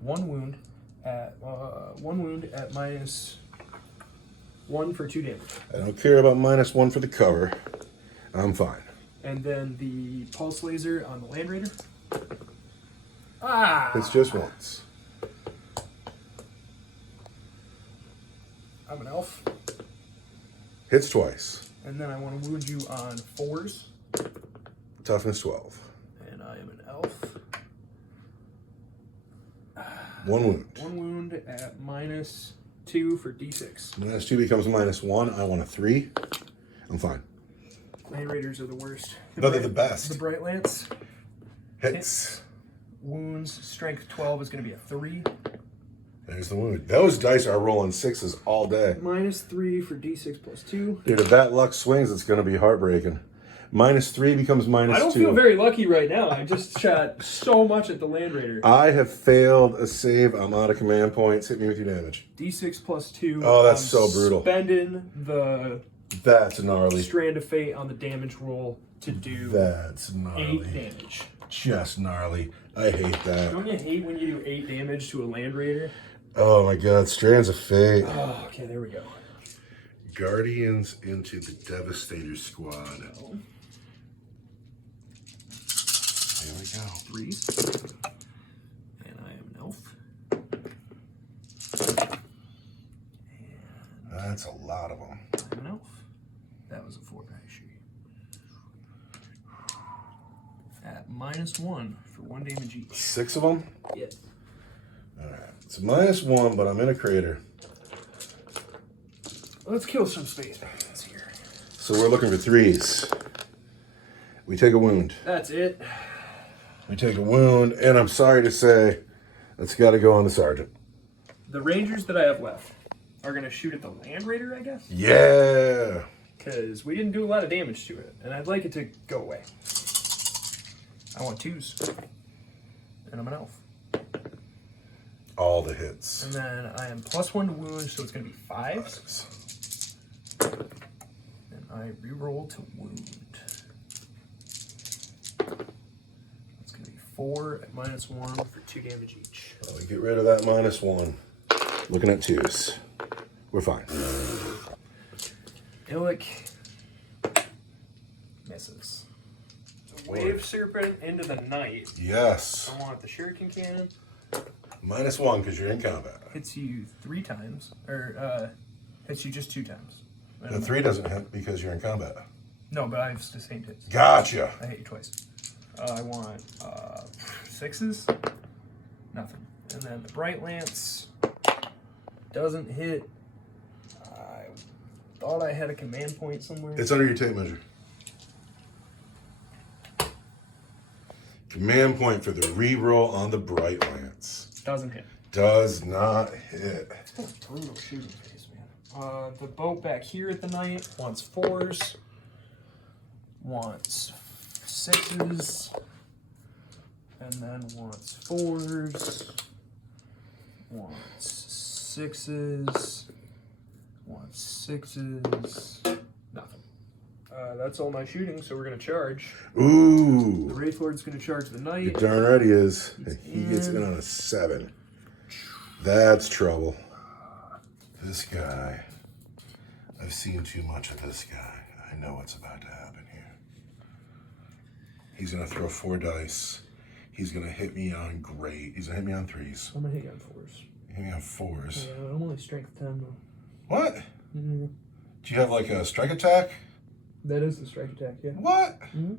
1 wound at -1 for 2 damage. I don't care about -1 for the cover. I'm fine. And then the Pulse Laser on the Land Raider. It's just once. I'm an elf. Hits twice. And then I want to wound you on 4s. Toughness 12. And I am an elf. 1 wound. 1 wound at -2 for d6. -2 becomes -1. I want a 3. I'm fine. Land Raiders are the worst. No, they're the best. The Bright Lance. Hits. Wounds. Strength 12 is going to be a 3. There's the wound. Those dice are rolling 6s all day. -3 for d6 +2. Dude, if that luck swings, it's going to be heartbreaking. -3 becomes -2. I don't feel very lucky right now. I just shot so much at the Land Raider. I have failed a save. I'm out of command points. Hit me with your damage. D6 +2. Oh, that's so brutal. Spending the That's gnarly. Strand of Fate on the damage roll to do That's gnarly. 8 damage. Just gnarly. I hate that. Don't you hate when you do 8 damage to a Land Raider? Oh my god, Strands of Fate. Oh, okay, there we go. Guardians into the Devastator squad. Oh. There we go. 3s. And I am an elf. And That's a lot of them. I'm an elf. That was a 4 die shoot. At -1 for 1 damage each. 6 of them? Yes. Alright. It's -1, but I'm in a crater. Let's kill some space marines here. So we're looking for 3s. We take a wound. That's it. We take a wound, and I'm sorry to say, that's got to go on the sergeant. The rangers that I have left are going to shoot at the Land Raider, I guess? Yeah! Because we didn't do a lot of damage to it, and I'd like it to go away. I want 2s. And I'm an elf. All the hits. And then I am +1 to wound, so it's going to be 5s. And I reroll to wound. It's going to be 4 at -1 for 2 damage each. Well, we get rid of that -1. Looking at 2s. We're fine. Illic misses. The Wave Serpent into the Night. Yes. I want the Shuriken Cannon. -1 because you're in combat. Hits you 3 times, or hits you just 2 times. The 3 doesn't hit because you're in combat. No, but I have sustained hits. Gotcha. I hit you twice. I want 6s. Nothing. And then the Bright Lance doesn't hit. I thought I had a command point somewhere. It's under your tape measure. Command point for the reroll on the Bright Lance. Doesn't hit. Does not hit. It's been a brutal shooting phase, man. The boat back here at the night wants 4s. Wants 6s. And then wants 4s. Wants 6s. Wants 6s. Nothing. That's all my shooting, so we're going to charge. Ooh. The Wraith Lord's going to charge the You're knight. darn right he is. He gets in on a 7. That's trouble. This guy. I've seen too much of this guy. I know what's about to happen here. He's going to throw 4 dice. He's going to hit me on great. He's going to hit me on 3s. I'm going to hit you on 4s. Hit me on 4s. Yeah, I'm only strength 10, though. What? Mm-hmm. Do you have like a strike attack? That is the strike attack, yeah. What? Mm-hmm.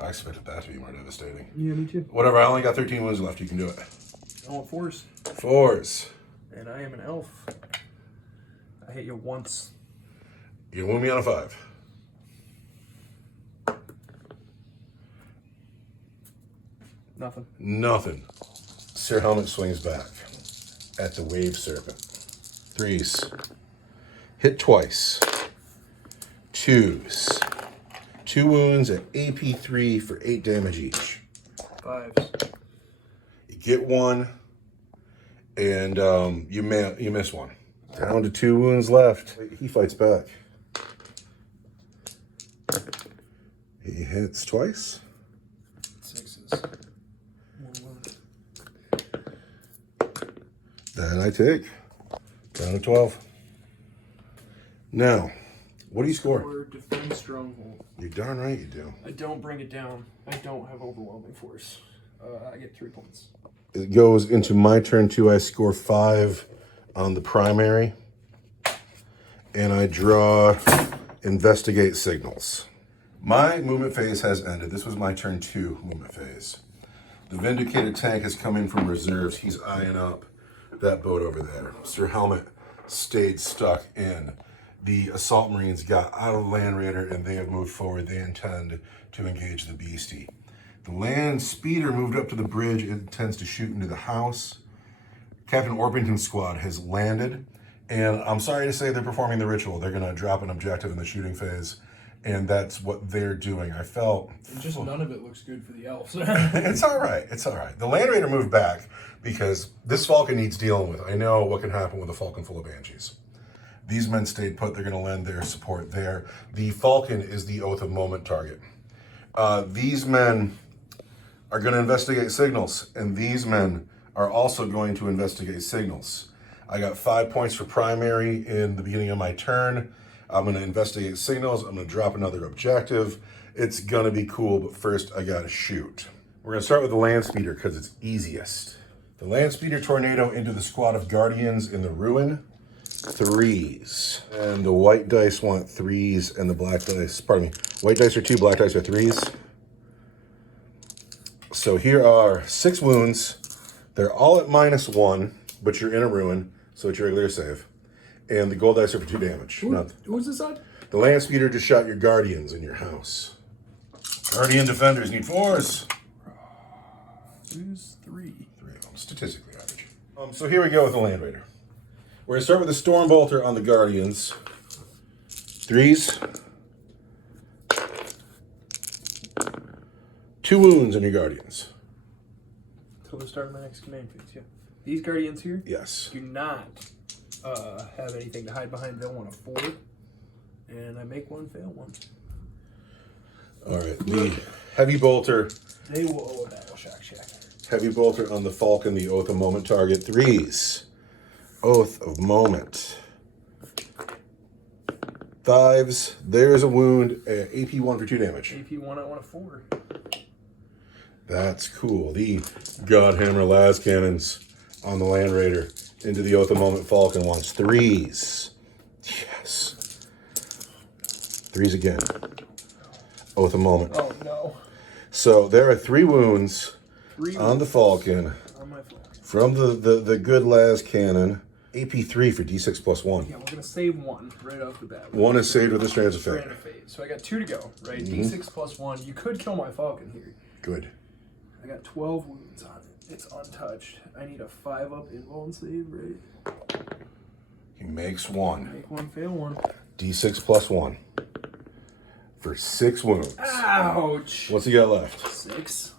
I expected that to be more devastating. Yeah, me too. Whatever, I only got 13 wounds left. You can do it. I want 4s. 4s. And I am an elf. I hit you once. You wound me on a 5. Nothing. Nothing. Sir Helmet swings back at the Wave Serpent. 3s. Hit twice. 2s. 2 wounds at AP3 for 8 damage each. 5s. You get 1, and you miss 1. Down to 2 wounds left. He fights back. He hits twice. 6s. 1 wound. Then I take. Down to 12. Now, what do you score? Or defend stronghold. You're darn right you do. I don't bring it down. I don't have overwhelming force. I get 3 points. It goes into my turn 2. I score 5 on the primary. And I draw investigate signals. My movement phase has ended. This was my turn 2 movement phase. The Vindicated tank has come in from reserves. He's eyeing up that boat over there. Sir Helmet stayed stuck in. The Assault Marines got out of the Land Raider and they have moved forward. They intend to engage the Beastie. The Land Speeder moved up to the bridge. It intends to shoot into the house. Captain Orpington's squad has landed. And I'm sorry to say they're performing the ritual. They're going to drop an objective in the shooting phase. And that's what they're doing. I felt... Just none of it looks good for the elves. It's all right. It's all right. The Land Raider moved back because this Falcon needs dealing with. I know what can happen with a Falcon full of Banshees. These men stayed put. They're going to lend their support there. The Falcon is the Oath of Moment target. These men are going to investigate signals, and these men are also going to investigate signals. I got 5 points for primary in the beginning of my turn. I'm going to investigate signals. I'm going to drop another objective. It's going to be cool, but first I got to shoot. We're going to start with the land speeder because it's easiest. The land speeder tornado into the squad of guardians in the ruin. 3s. And the white dice want 3s, and the black dice, pardon me, white dice are 2, black dice are 3s. So here are 6 wounds. They're all at -1, but you're in a ruin, so it's your regular save. And the gold dice are for 2 damage. Who's this on? The land speeder just shot your guardians in your house. Guardian defenders need 4s. Who's 3? 3 of them, statistically average. So here we go with the land raider. We're gonna start with the storm bolter on the guardians. 3s. 2 wounds on your guardians. Till the start of my next command phase, yeah. These guardians here Yes. do not have anything to hide behind. They'll want a 4. And I make 1, fail 1. All right, the heavy bolter. They will owe a battle shock check. Heavy bolter on the Falcon, the Oath of Moment target. 3s. Oath of Moment. 5s. There's a wound. AP 1 for 2 damage. AP 1, I want a 4. That's cool. The Godhammer las cannons on the Land Raider into the Oath of Moment Falcon wants 3s. Yes. 3s again. Oath of Moment. Oh, no. So there are 3 wounds 3 on the Falcon on my Falcon. from the good las cannon. AP 3 for D6 plus 1. Yeah, we're going to save 1 right off the bat. 1 is saved with the Strands of Fate. Strand of Fate. So I got 2 to go, right? D6 plus 1. You could kill my Falcon here. Good. I got 12 wounds on it. It's untouched. I need a 5-up invuln save, right? He makes 1. Make 1, fail 1. D6 plus 1 for 6 wounds. Ouch! What's he got left? 6.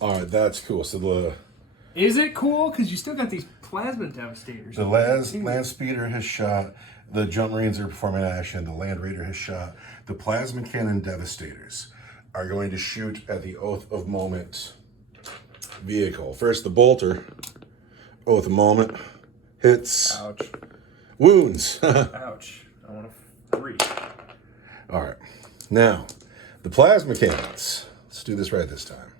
All right, that's cool. So Is it cool? Because you still got these plasma devastators. the land speeder has shot. The jump marines are performing action. The land raider has shot. The plasma cannon devastators are going to shoot at the Oath of Moment vehicle. First, the bolter. Oath of Moment hits. Ouch. Wounds. Ouch. I want a 3. All right. Now, the plasma cannons. Let's do this right this time.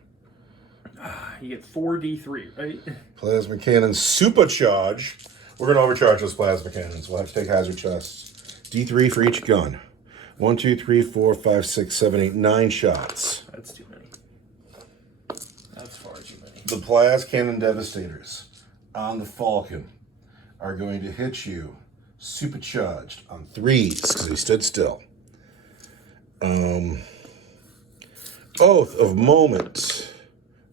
You get 4d3, right? Plasma cannons supercharge. We're going to overcharge those plasma cannons. We'll have to take hazard chests. D3 for each gun. 1, 2, 3, 4, 5, 6, 7, 8, 9 shots. That's too many. That's far too many. The plas cannon devastators on the Falcon are going to hit you supercharged on 3s because he stood still. Oath of Moment.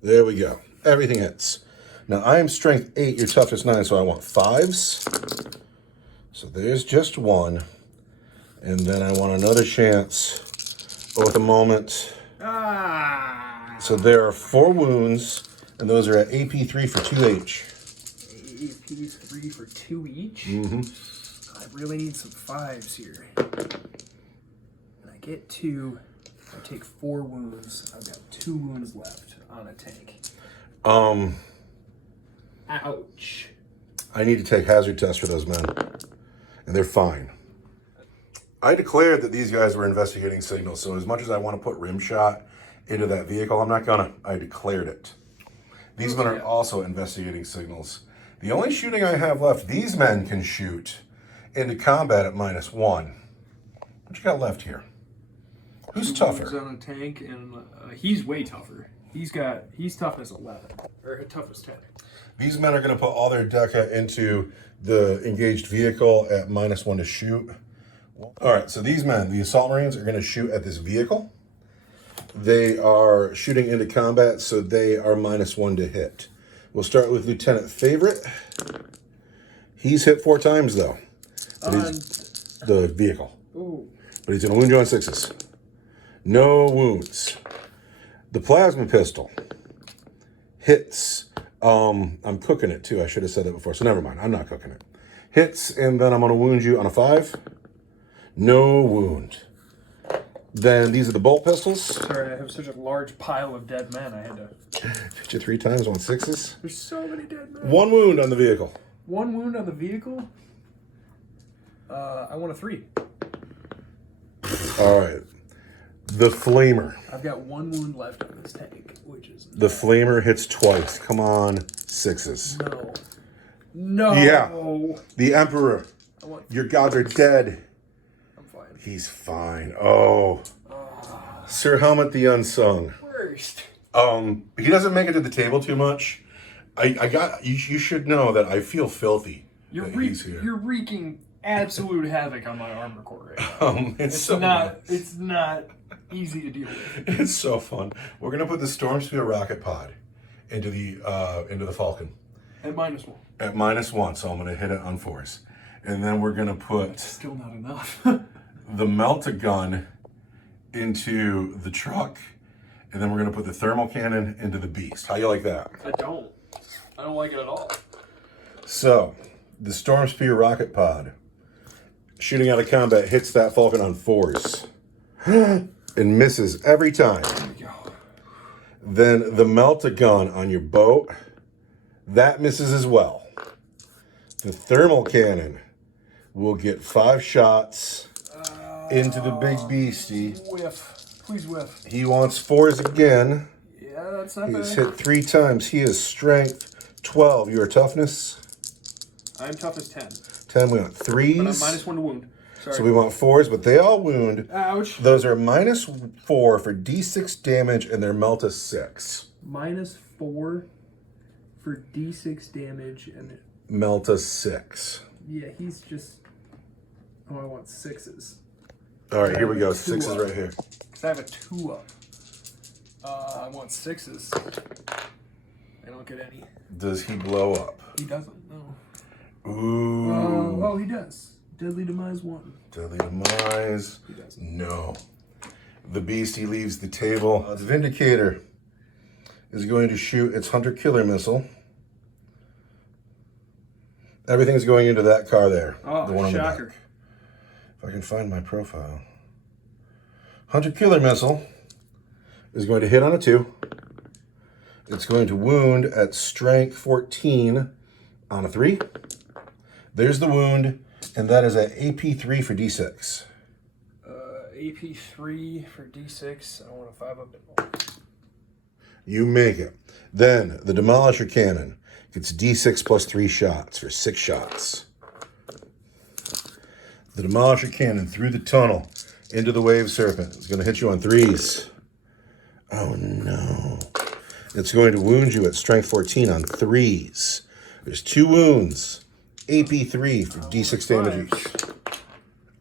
There we go. Everything hits. Now I am strength 8, your toughness 9, so I want 5s. So there's just 1. And then I want another chance. Oath of Moment. Ah! So there are 4 wounds, and those are at AP 3 for 2H. AP's 3 for 2 each? Mm-hmm. I really need some 5s here. And I get 2. I take 4 wounds. I've got 2 wounds left on a tank. Ouch. I need to take hazard tests for those men, and they're fine. I declared that these guys were investigating signals, so as much as I want to put rim shot into that vehicle, I'm not gonna. I declared it. These men are also investigating signals. The only shooting I have left, these men can shoot into combat at -1. What you got left here? Who's tougher? He's on a tank, and he's way tougher. He's toughness 11 or toughness 10. These men are going to put all their deca into the engaged vehicle at -1 to shoot. All right, so these men, the assault marines, are going to shoot at this vehicle. They are shooting into combat, so they are -1 to hit. We'll start with Lieutenant Favorite. He's hit 4 times though. The vehicle. Ooh. But he's going to wound you on 6s. No wounds. The plasma pistol hits. I'm cooking it too. I should have said that before, so never mind. I'm not cooking it. Hits, and then I'm going to wound you on a 5. No wound. Then these are the bolt pistols. Sorry, I have such a large pile of dead men. I had to. Hit you 3 times on 6s. There's so many dead men. 1 wound on the vehicle. 1 wound on the vehicle? I want a 3. All right. The flamer. I've got 1 wound left on this tank, which is... The flamer hits twice. Come on, 6s. No. No. Yeah. The Emperor. Your gods are dead. I'm fine. He's fine. Oh. Sir Helmet the Unsung. Worst. He doesn't make it to the table too much. You should know that I feel filthy. He's here. You're wreaking absolute havoc on my armor core right now. It's not easy to deal with. It's so fun. We're gonna put the Stormspear rocket pod into the Falcon. At -1. At -1, so I'm gonna hit it on force. And then we're gonna put... That's still not enough. the Melt-A-Gun into the truck. And then we're gonna put the thermal cannon into the beast. How you like that? I don't like it at all. So, the Stormspear rocket pod, shooting out of combat, hits that Falcon on force. And misses every time. There we go. Then the Melt-A-Gun on your boat, that misses as well. The thermal cannon will get 5 shots into the big beastie. Whiff. Please whiff. He wants 4s again. Yeah, that's not bad. He's hit 3 times. He is strength 12. You are toughness? I'm toughness 10. 10. We want 3s. But I'm -1 to wound. Sorry. So we want 4s, but they all wound. Ouch. Those are -4 for D6 damage, and they're melt a 6. -4 for D6 damage, and Melt a 6. yeah, he's just... Oh, I want 6s. All right, here we go. 2 6s up. right here. Because I have a 2 up. I want 6s. I don't get any. Does he blow up? He doesn't, no. Ooh. Oh, he does. Deadly Demise 1. Deadly Demise. He doesn't. No. The beastie leaves the table. The Vindicator is going to shoot its Hunter Killer missile. Everything's going into that car there. Oh, the one on shocker. the back. If I can find my profile. Hunter Killer missile is going to hit on a 2. It's going to wound at strength 14 on a 3. There's the wound, and that is at AP3 for D6. AP3 for D6. I want a 5 up at all. You make it. Then the Demolisher Cannon gets D6 plus 3 shots for 6 shots. The Demolisher Cannon through the tunnel into the Wave Serpent is going to hit you on 3s. Oh no. It's going to wound you at strength 14 on 3s. There's 2 wounds. AP3 for D6 damage each.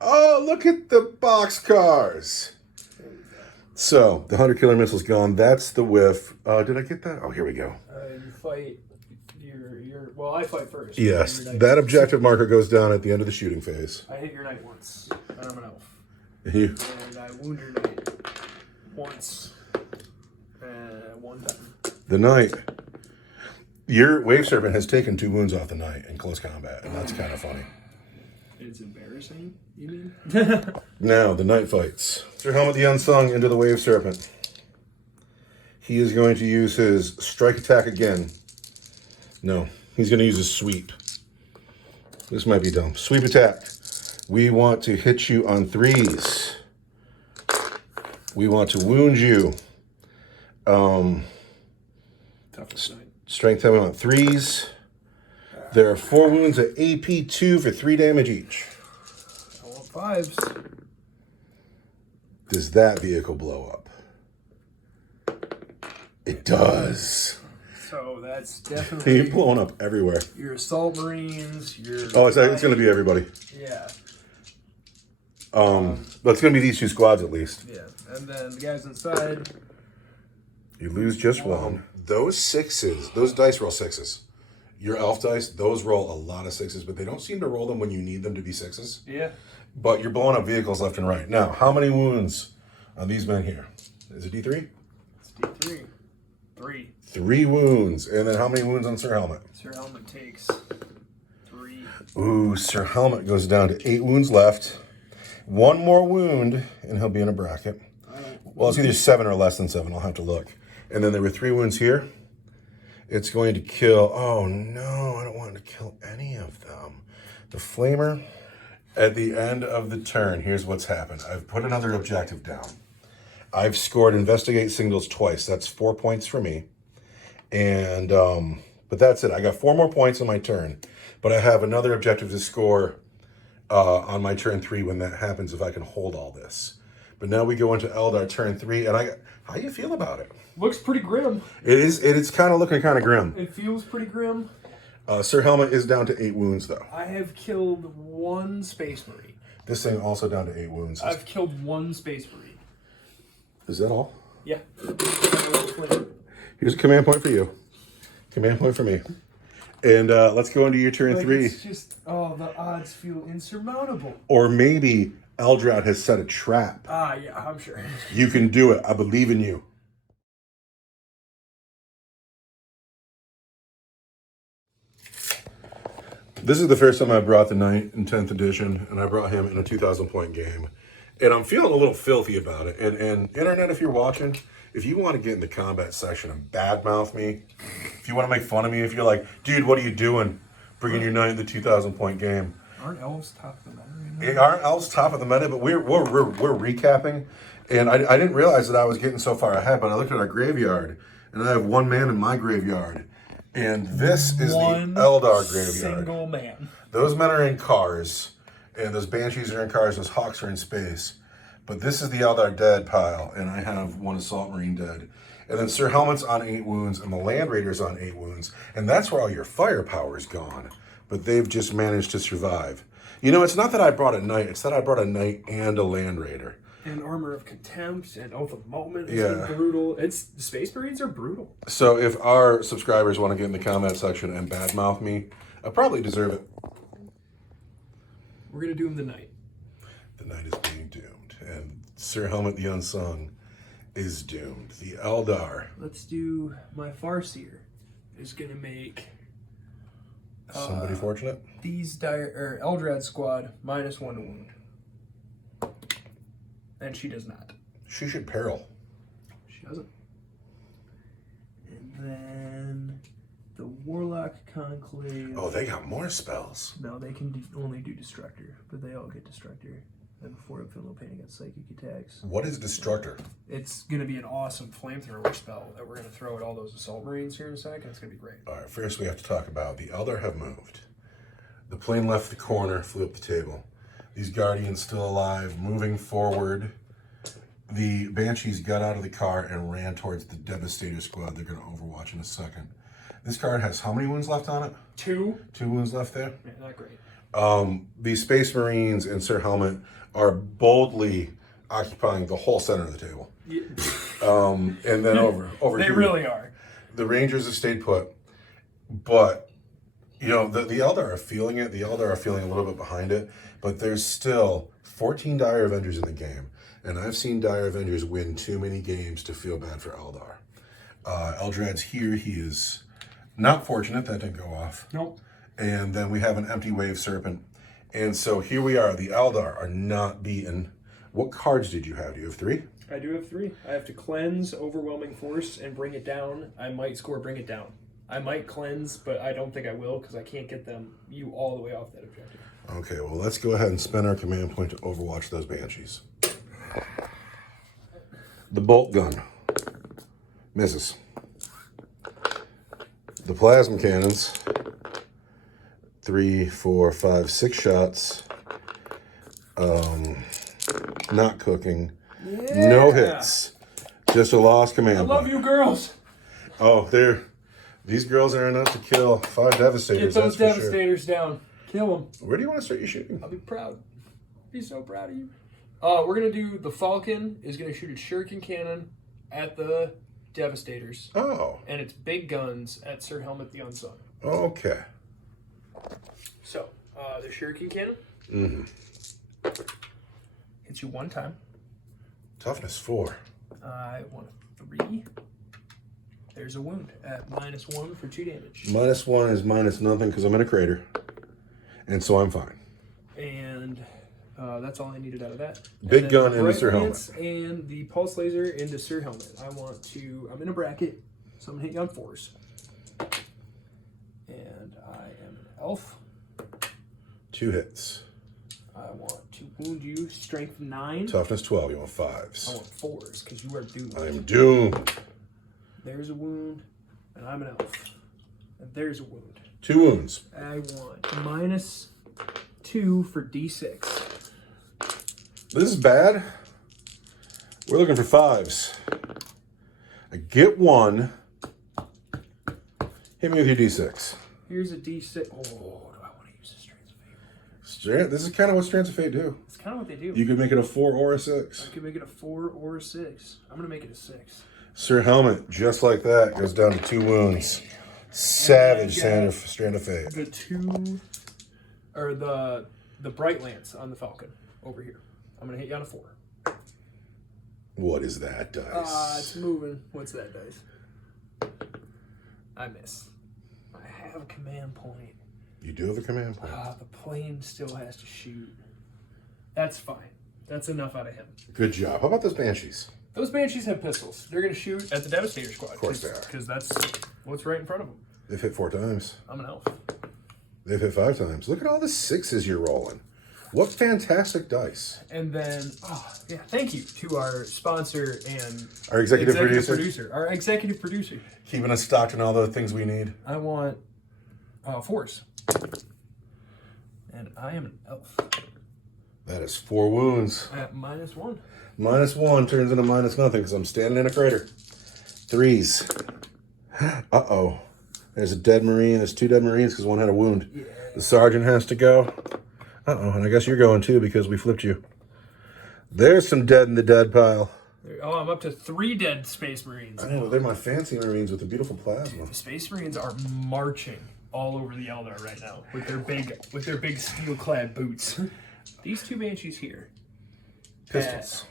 Oh, look at the boxcars. So, the Hunter Killer missile's gone. That's the whiff. Did I get that? Oh, here we go. You fight well, I fight first. Yes, that objective marker goes down at the end of the shooting phase. I hit your knight once, and I'm an elf. You. And I wound your knight once, and 1 time. The knight. Your Wave Serpent has taken 2 wounds off the knight in close combat, and that's kind of funny. It's embarrassing, you mean? Now, the knight fights. Sir Helmet the Unsung into the Wave Serpent. He is going to use his strike attack again. No, he's going to use his sweep. This might be dumb. Sweep attack. We want to hit you on 3s. We want to wound you. Strength 10, we want 3s. There are 4 wounds at AP2 for 3 damage each. I want 5s. Does that vehicle blow up? It does. So that's definitely... You're blowing up everywhere. Your Assault Marines, your... Oh, it's going to be everybody. Yeah. But it's going to be these 2 squads at least. Yeah, and then the guys inside... You lose just 1. Those 6s, those dice roll 6s. Your elf dice, those roll a lot of 6s, but they don't seem to roll them when you need them to be 6s. Yeah. But you're blowing up vehicles left and right. Now, how many wounds on these men here? Is it D3? It's D3. 3. 3 wounds. And then how many wounds on Sir Helmet? Sir Helmet takes 3. Ooh, Sir Helmet goes down to 8 wounds left. One more wound, and he'll be in a bracket. Well, it's either 7 or less than 7. I'll have to look. And then there were 3 wounds here. It's going to kill... Oh, no. I don't want to kill any of them. The Flamer, at the end of the turn, here's what's happened. I've put another objective down. I've scored Investigate Signals twice. That's 4 points for me. And, but that's it. I got 4 more points on my turn. But I have another objective to score on my turn 3 when that happens, if I can hold all this. But now we go into Eldar turn 3, and how you feel about it? Looks pretty grim. It's kind of looking kind of grim. It feels pretty grim. Sir Helmet is down to 8 wounds, though. I have killed 1 Space Marine. This thing also down to 8 wounds. I've killed 1 Space Marine. Is that all? Yeah. Here's a command point for you. Command point for me. And let's go into your turn 3. It's just, the odds feel insurmountable. Or maybe Eldrad has set a trap. Yeah, I'm sure. You can do it. I believe in you. This is the first time I brought the 9th and 10th edition, and I brought him in a 2,000-point game. And I'm feeling a little filthy about it. And Internet, if you're watching, if you want to get in the combat section and badmouth me, if you want to make fun of me, if you're like, dude, what are you doing bringing your 9th to 2,000-point game? Aren't elves top of the meta? Aren't elves top of the meta? But we're recapping. And I didn't realize that I was getting so far ahead, but I looked at our graveyard, and I have 1 man in my graveyard. And this is the Eldar graveyard. Single man. Those men are in cars, and those Banshees are in cars, those Hawks are in space. But this is the Eldar dead pile, and I have 1 Assault Marine dead. And then Sir Helmet's on 8 wounds, and the Land Raider's on 8 wounds. And that's where all your firepower is gone. But they've just managed to survive. You know, it's not that I brought a Knight, it's that I brought a Knight and a Land Raider. And Armor of Contempt and Oath of Moment is brutal. Space Marines are brutal. So if our subscribers want to get in the comment section and badmouth me, I probably deserve it. We're going to doom the Knight. The Knight is being doomed. And Sir Helmet the Unsung is doomed. The Eldar. Let's do my Farseer is going to make... Somebody fortunate? These Eldrad squad -1 to wound. And she does not. She should peril. She doesn't. And then the Warlock Conclave. Oh, they got more spells. No, they can only do Destructor, but they all get Destructor. And before it, feel no pain against psychic attacks. What is Destructor? It's going to be an awesome flamethrower spell that we're going to throw at all those Assault Marines here in a second. It's going to be great. All right, first we have to talk about the Eldar have moved. The plane left the corner, flew up the table. These Guardians still alive, moving forward. The Banshees got out of the car and ran towards the Devastator squad. They're going to overwatch in a second. This card has how many wounds left on it? 2. 2 wounds left there? Yeah, not great. The Space Marines and Sir Helmet are boldly occupying the whole center of the table. Yeah. And then over they here. They really are. The Rangers have stayed put. But, you know, the Eldar are feeling it. The Eldar are feeling a little bit behind it. But there's still 14 Dire Avengers in the game. And I've seen Dire Avengers win too many games to feel bad for Eldar. Eldrad's here. He is not fortunate. That didn't go off. Nope. And then we have an Empty Wave Serpent. And so here we are. The Eldar are not beaten. What cards did you have? Do you have 3? I do have 3. I have to cleanse Overwhelming Force and bring it down. I might score Bring It Down. I might cleanse, but I don't think I will because I can't get you all the way off that objective. Okay, well, let's go ahead and spend our command point to overwatch those Banshees. The bolt gun misses. The plasma cannons, 3, 4, 5, 6 shots. Not cooking. Yeah. No hits. Just a lost command I love point. you, girls. Oh, these girls are enough to kill 5 Devastators. Get those that's for Devastators down. Kill them. Where do you want to start your shooting? I'll be proud. Be so proud of you. We're going to do the Falcon is going to shoot its Shuriken Cannon at the Devastators. Oh. And it's big guns at Sir Helmet the Unsung. Okay. So, the Shuriken Cannon. Mm-hmm. Hits you 1 time. Toughness 4. I want a 3. There's a wound at -1 for 2 damage. -1 is minus nothing because I'm in a crater. And so I'm fine. And That's all I needed out of that. Big And gun then into the Sir bright Helmet. lance and the pulse laser into Sir Helmet. I'm in a bracket, so I'm going to hit you on 4s. And I am an elf. 2 hits. I want to wound you, strength 9. Toughness 12. You want I 5s. want 4s, because you are doomed. I am doomed. There's a wound, and I'm an elf. And there's a wound. 2 wounds. I want -2 for D6. This is bad. We're looking for 5s. I get 1. Hit me with your D6. Here's a D6. Oh, do I want to use the Strands of Fate? This is kind of what Strands of Fate do. It's kind of what they do. You could make it a 4 or a I 6. could make it a 4 or a 6. I'm going to make it a 6. Sir Helmet, just like that, goes down to 2 wounds. Savage Strand of Fate. The 2, or the Bright Lance on the Falcon over here. I'm going to hit you on a 4. What is that dice? It's moving. What's that dice? I miss. I have a command point. You do have a command point. The plane still has to shoot. That's fine. That's enough out of him. Good job. How about those Banshees? Those Banshees have pistols. They're going to shoot at the Devastator squad. Of course they are. Because that's what's right in front of them. They've hit 4 times. I'm an elf. They've hit 5 times. Look at all the 6s you're rolling. What fantastic dice. And then, thank you to our sponsor and Our executive producer. Our executive producer. Keeping us stocked in all the things we need. I want 4s. And I am an elf. That is 4 wounds. At -1. -1 turns into -0 because I'm standing in a crater. 3s. Uh-oh. There's a dead Marine. There's 2 dead Marines because 1 had a wound. Yeah. The sergeant has to go. Uh-oh, and I guess you're going too because we flipped you. There's some dead in the dead pile. Oh, I'm up to 3 dead Space Marines. I know, they're my fancy Marines with the beautiful plasma. The Space Marines are marching all over the Eldar right now with their big steel-clad boots. These 2 Banshees here. Pistols.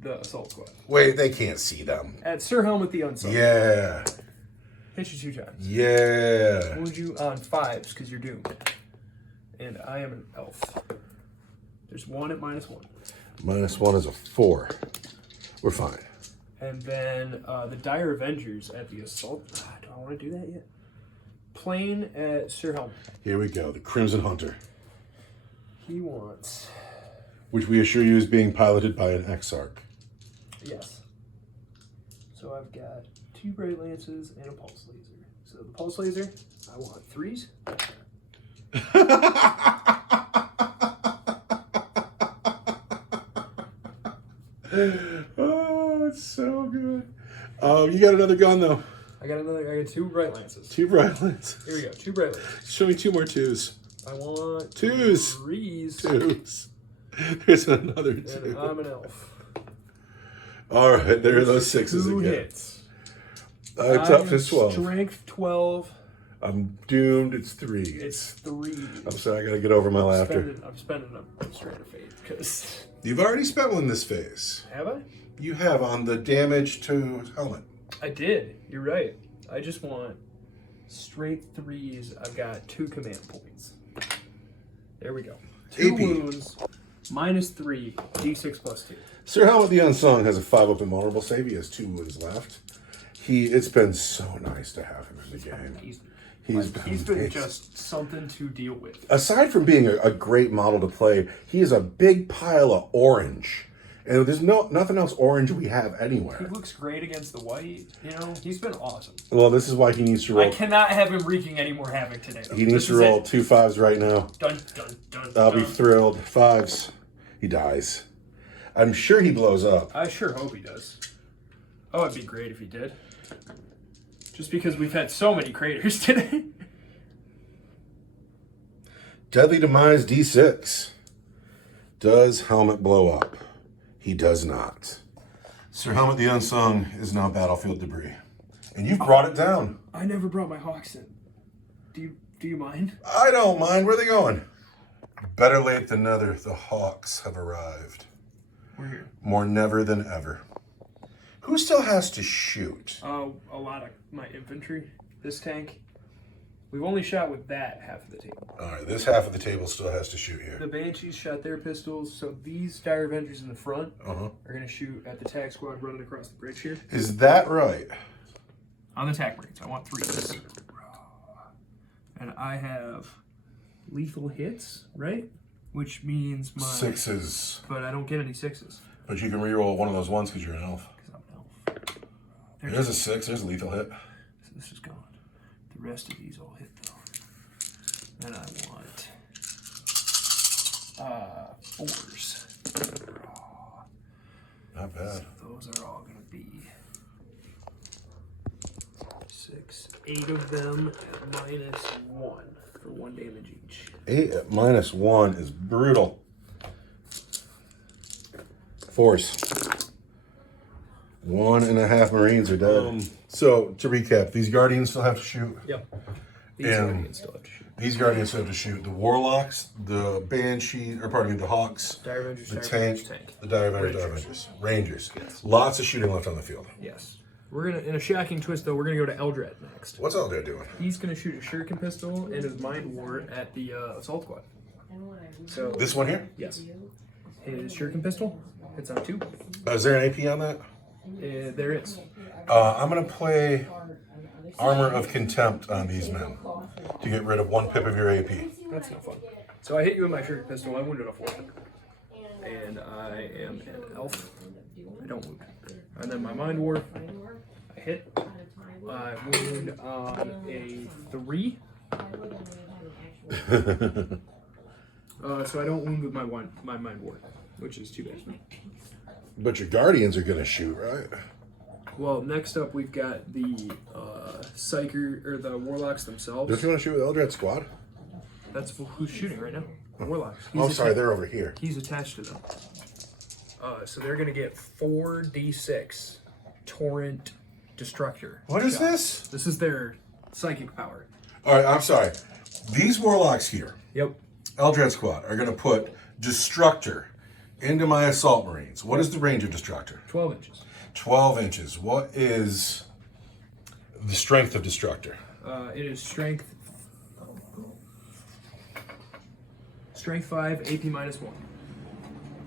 The assault squad. Wait, they can't see them. At Sir Helmet the Unsung. Yeah. Hit you 2 times. Yeah. Wound you on 5s because you're doomed. And I am an elf. There's 1 at -1. -1 is a 4. We're fine. And then the Dire Avengers at the assault. Do I want to do that yet? Plane at Sir Helmet. Here we go. The Crimson Hunter. He wants. Which we assure you is being piloted by an Exarch. Yes. So I've got 2 Bright Lances and a Pulse Laser. So the Pulse Laser, I want 3s. Oh, it's so good. You got another gun though. I got 2 Bright Lances. 2 bright lances. Here we go, 2 Bright Lances. Show me 2 more 2s. I want 2s. 3s. 2s. There's another And 2. I'm an elf. All right, there are those 6s 2 again. hits. Toughness 12. Strength 12. I'm doomed. It's 3. It's 3. I'm sorry, I gotta get over my laughter. I'm spending a Strand of Fate because. You've already spent one this phase. Have I? You have on the damage to helmet. I did. You're right. I just want straight 3s. I've got 2 command points. There we go. 2 AP. wounds, -3, D6 + 2. Sir Helmet the Unsung has a 5 up invulnerable save. He has 2 wounds left. It's been so nice to have him in the game. He's been just something to deal with. Aside from being a great model to play, he is a big pile of orange. And there's nothing else orange we have anywhere. He looks great against the white. He's been awesome. Well, this is why he needs to roll. I cannot have him wreaking any more havoc today. He needs to roll 2 5s right now. Dun, dun, dun, I'll dun. be thrilled. 5s. He dies. I'm sure he blows up. I sure hope he does. Oh, it'd be great if he did. Just because we've had so many craters today. Deadly Demise D6. Does Helmet blow up? He does not. Sir Helmet the Unsung is now battlefield debris. And you've brought it down. I never brought my Hawks in. Do you mind? I don't mind. Where are they going? Better late than never. The Hawks have arrived. We're here. More never than ever. Who still has to shoot? A lot of my infantry. This tank. We've only shot with that half of the table. All right, this half of the table still has to shoot here. The Banshees shot their pistols, so these Dire Avengers in the front Uh-huh. are going to shoot at the tac squad running across the bridge here. Is that right? On the tac marines, I want 3s. And I have lethal hits, right? Which means my 6s. But I don't get any 6s. But you can reroll one of those ones because you're an elf. Because I'm an elf. There's a 6. There's a lethal hit. So this is gone. The rest of these all hit though. And I want 4s. Not bad. So those are all going to be 6, 8 of them at -1 for 1 damage each. 8 at -1 is brutal. 4s. 1.5 Marines are dead. So to recap, these Guardians still have to shoot. Yep. These And Guardians still have to shoot. These Guardians still have to shoot. The Warlocks, the Banshee, or pardon me, the Hawks, Dire Avengers, the Dire Avengers, tank. the Dire Avengers, Dire Avengers, Rangers. Yes. Lots of shooting left on the field. Yes. We're gonna, in a shocking twist though, we're gonna go to Eldred next. What's Eldred doing? He's gonna shoot a shuriken pistol and his mind war at the assault squad. So This one here? yes, his shuriken pistol hits on 2. Is there an AP on that? There is. I'm going to play Armor of Contempt on these men to get rid of 1 pip of your AP. That's no fun. So I hit you with my shuriken pistol. I wounded a 4, and I am an elf. I don't wound. And then my mind war, I hit. I wound on a 3. So I don't wound with my mind war, which is too bad. But your Guardians are going to shoot, right? Well, next up we've got the Psyker or the Warlocks themselves. Don't you want to shoot with Eldred's squad? That's who's shooting right now. The Warlocks. Oh, sorry, they're over here. He's attached to them. So they're gonna get 4d6 torrent destructor. What is shots. this? This is their psychic power. All right, I'm sorry. These Warlocks here, Yep. Eldred squad, are going to put Destructor into my Assault Marines. What is the range of Destructor? 12 inches. 12 inches. What is the strength of Destructor? It is strength 5, AP -1.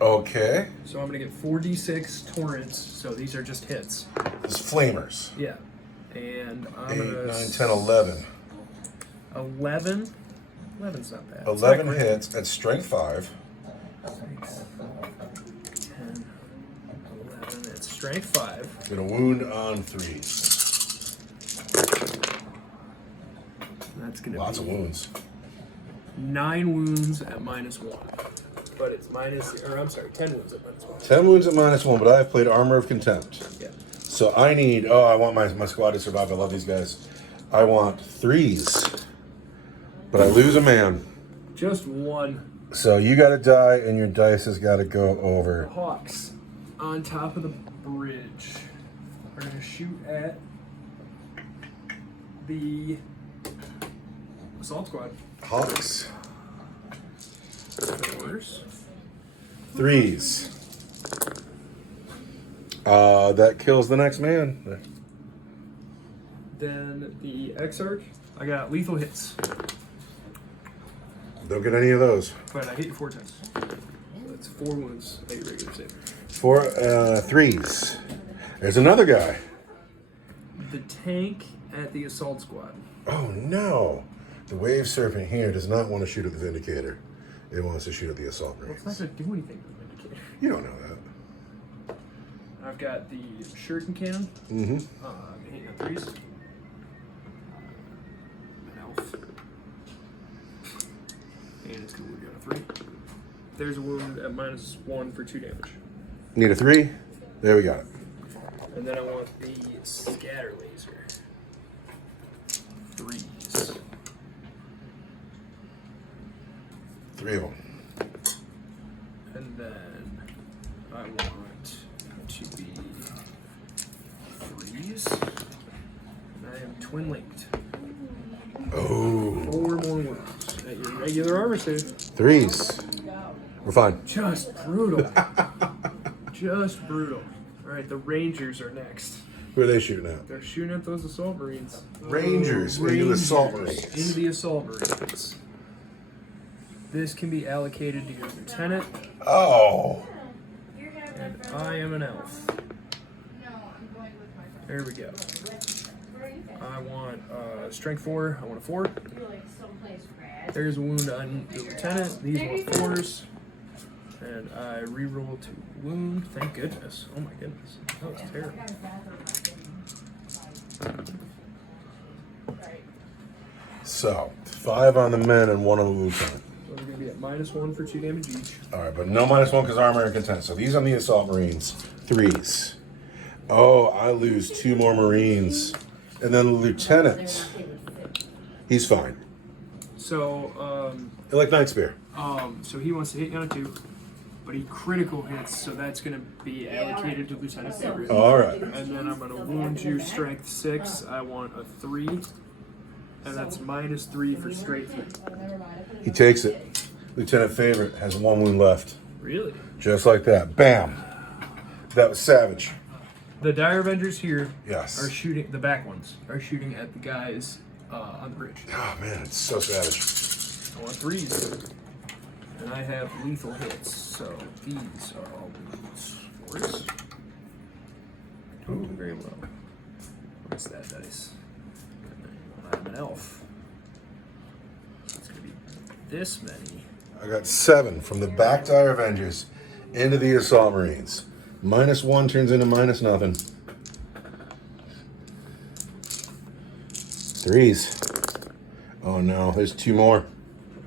Okay. So I'm gonna get 4d6 torrents. So these are just hits. It's Flamers. Yeah. And I'm 8, gonna 9, 10, 11. 11. 11's not bad. 11 hits at strength 5. 6, 10, 11. It's strength 5. Gonna wound on 3. That's gonna Lots be of wounds. 9 wounds at -1. But it's 10 wounds at -1. 10 wounds at -1, but I have played Armor of Contempt. Yeah. So I need, I want my squad to survive. I love these guys. I want 3s. But I lose a man. Just 1. So you gotta die and your dice has gotta go over. Hawks on top of the bridge are gonna shoot at the assault squad. Hawks. 4s. 3s. That kills the next man. Then the Exarch, I got lethal hits, Don't get any of those. but I hit you 4 times. So that's 4 wounds at your regular save. 4 3s. There's another guy. The tank at the assault squad. Oh no. The Wave Serpent here does not want to shoot at the Vindicator. It wants to shoot at the Assault Well, Marines. it's not gonna do anything with the indicator. You don't know that. I've got the shuriken cannon. Mm-hmm. Hitting on 3s. An elf. And it's gonna wound you on a 3. There's a wound at -1 for 2 damage. Need a 3? There we got it. And then I want the scatter laser. 3s. 3 of them. And then I want to be 3s. And I am twin linked. Oh. 4 more wounds at your regular armor save. 3s. We're fine. Just brutal. Just brutal. All right, the Rangers are next. Who are they shooting at? They're shooting at those assault marines. Rangers into assault marines. Into the assault marines. This can be allocated to your lieutenant. Oh. And I am an elf. There we go. I want strength 4. I want a 4. There's a wound on the lieutenant. These want 4s. And I reroll to wound. Thank goodness. Oh my goodness. That was terrible. So, 5 on the men and 1 on the lieutenant. So we're going to be at -1 for 2 damage each. All right, but no -1 because armor and content. So these on the assault marines, 3s. Oh, I lose 2 more marines. And then the lieutenant, he's fine. So, Like Night Spear. so he wants to hit you on a 2, but he critical hits, so that's going to be allocated to Lieutenant Favorite. All right. And then I'm going to wound you strength 6. I want a 3, and that's -3 for straight hit. He takes it. Lieutenant Favorite has 1 wound left. Really? Just like that. Bam. That was savage. The Dire Avengers here Yes. are shooting, the back ones, are shooting at the guys on the bridge. Oh, man, it's so savage. I want 3s. And I have lethal hits, so these are all wounds. 4s. Ooh, very low. What's that dice? I'm an elf. So it's going to be this many. I got 7 from the back Dire Avengers into the assault marines. -1 turns into -0. 3s. Oh no, there's 2 more.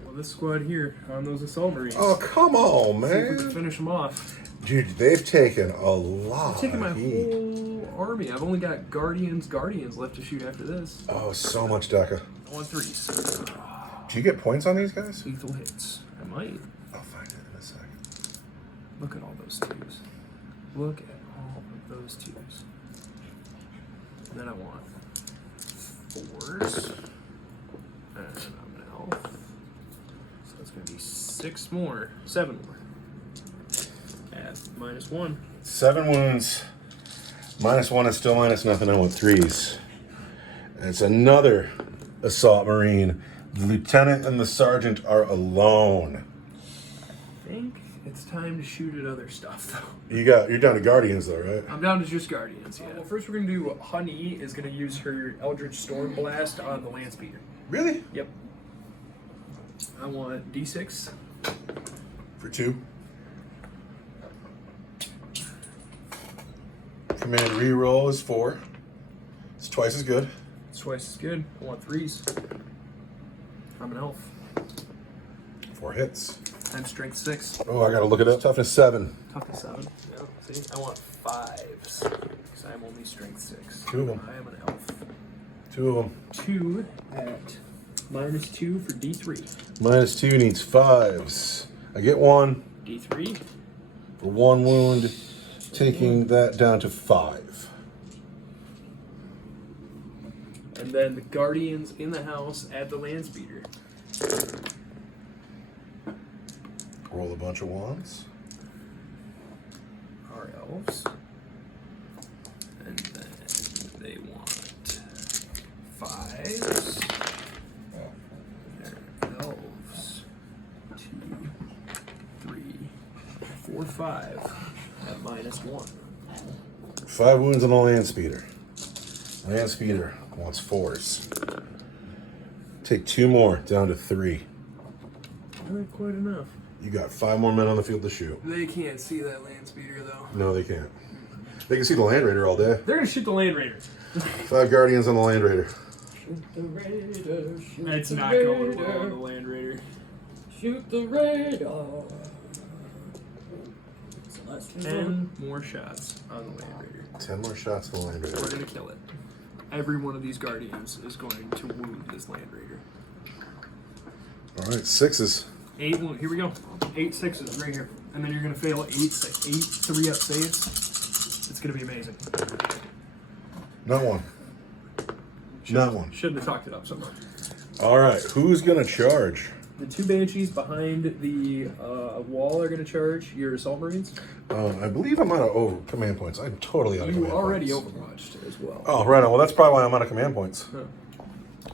Well, this squad here on those assault marines. Oh, come on, See if we can man. finish them off. Dude, they've taken a lot I'm taking my of heat. whole army. I've only got guardians left to shoot after this. Oh, so much DECA. I want 3s. Do you get points on these guys? Lethal hits. I might. I'll find it in a second. Look at all those 2s. Look at all of those 2s. And then I want 4s. And I'm an elf. So it's going to be 7 more. At -1. 7 wounds. -1 is still -0. I want 3s. And it's another assault marine. The lieutenant and the sergeant are alone. I think it's time to shoot at other stuff, though. You're down to guardians though, right? I'm down to just guardians, yeah. Well, first we're going to do Honey is going to use her Eldritch Storm Blast on the land speeder. Really? Yep. I want D6. For 2. Command reroll is 4. It's twice as good. It's twice as good. I want 3s. I'm an elf. 4 hits. I'm strength 6. Oh, I gotta look it up. Toughness 7. Toughness 7. Yeah, see? I want 5s. Because I'm only strength 6. 2 of them. I am an elf. 2 of them. 2 at -2 for D3. -2 needs 5s. I get 1 D3. for 1 wound, taking that down to 5. And then the guardians in the house at the land speeder. Roll a bunch of wands. Are elves. And then they want 5s. They're elves. 2, 3, 4, 5 at -1. 5 wounds on the land speeder. Land speeder wants 4s. Take 2 more, down to 3. Not quite enough. You got 5 more men on the field to shoot. They can't see that land speeder though. No, they can't. They can see the Land Raider all day. They're gonna shoot the land raider. 5 guardians on the Land Raider. Shoot the raider, shoot It's the not raider, going well on the land raider. shoot the radar. It's the last resort. 10 more shots on the land raider. 10 more shots on the Land We're Raider. gonna kill it. Every one of these guardians is going to wound this land raider. All right, 6s. 8 wound. Here we go. 8 6s right here, and then you're gonna fail 8 3-up saves. It's gonna be amazing. Not 1. Not 1. Shouldn't have talked it up so much. All right, who's gonna charge? The 2 Banshees behind the wall are going to charge your Assault Marines. I believe I'm out of command points. I'm totally out of You command already points. overwatched as well. Oh, right on. Well, that's probably why I'm out of command points.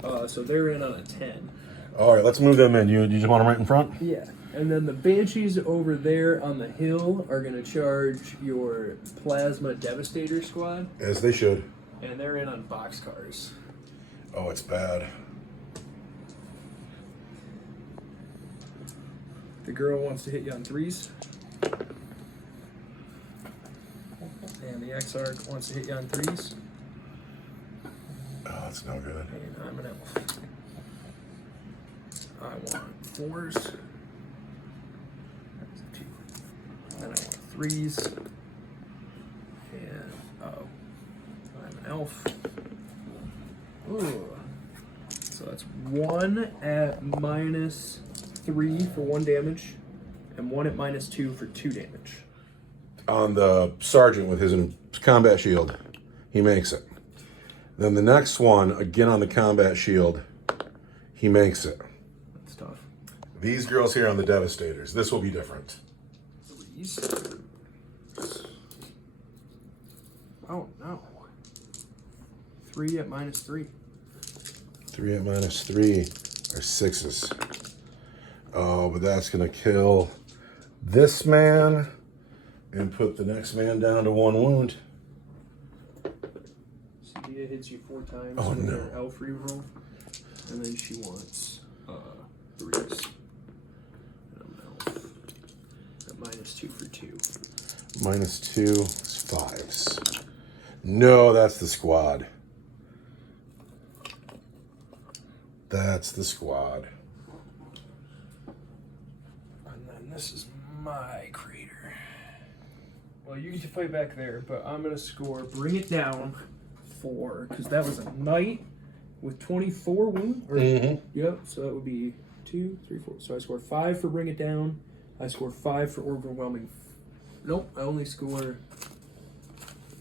So they're in on a 10. All right, let's move them in. You just want them right in front? Yeah. And then the Banshees over there on the hill are going to charge your Plasma Devastator squad. As they should. And they're in on boxcars. Oh, it's bad. The girl wants to hit you on 3s. And the Exarch wants to hit you on 3s. Oh, that's no good. And I'm an elf. I want 4s. Then I want 3s. And, I'm an elf. Ooh. So that's 1 at -3 for 1 damage, and 1 at -2 for 2 damage. On the sergeant with his combat shield, he makes it. Then the next one, again on the combat shield, he makes it. That's tough. These girls here on the Devastators, this will be different. 3s. Oh no. 3 at -3. 3 at -3 are 6s. Oh, but that's gonna kill this man and put the next man down to 1 wound. Celia hits you 4 times Oh, with no. her elf reroll, and then she wants 3s. And I'm an elf. At -2 for 2. -2 is 5s. No, that's the squad. That's the squad. And then this is my crater. Well, you get to fight back there, but I'm gonna score. Bring it down 4, because that was a knight with 24 wound. Yep. So that would be 2, 3, 4. So I score 5 for bring it down. I score 5 for overwhelming. Nope. I only score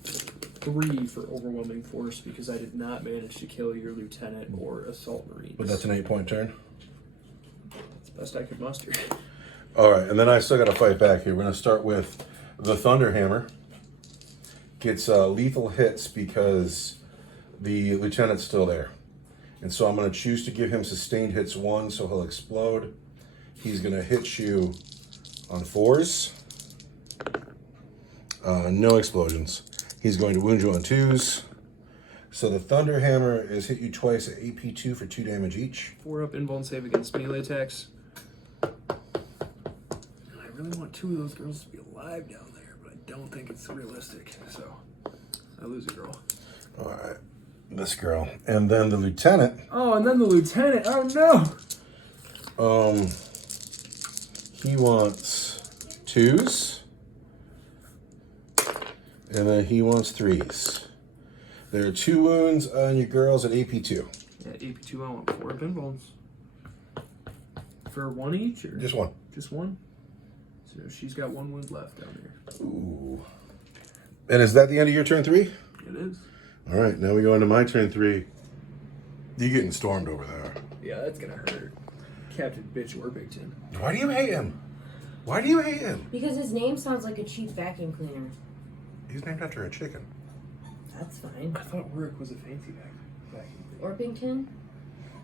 3 for overwhelming force because I did not manage to kill your lieutenant or assault marines. But that's an 8-point turn. It's the best I could muster. All right, and then I still got to fight back here. We're going to start with the Thunderhammer. Gets lethal hits because the lieutenant's still there. And so I'm going to choose to give him sustained hits 1, so he'll explode. He's going to hit you on 4s. No explosions. He's going to wound you on 2s. So the Thunderhammer is hit you twice at AP2 for 2 damage each. 4 up invuln save against melee attacks. And I really want 2 of those girls to be alive down there, but I don't think it's realistic. So I lose a girl. All right, this girl. And then the lieutenant. Oh, and then the lieutenant. Oh no. He wants 2s. And then he wants 3s. There are 2 wounds on your girls at AP2. Yeah, AP2, I want 4 up invulns. For 1 each, or? Just 1. Just 1? So she's got 1 wound left down there. Ooh. And is that the end of your turn 3? It is. All right, now we go into my turn 3. You getting stormed over there. Yeah, that's gonna hurt. Captain Bitch Orpington. Why do you hate him? Why do you hate him? Because his name sounds like a cheap vacuum cleaner. He's named after a chicken. That's fine. I thought Uruk was a fancy vacuum cleaner. Orpington?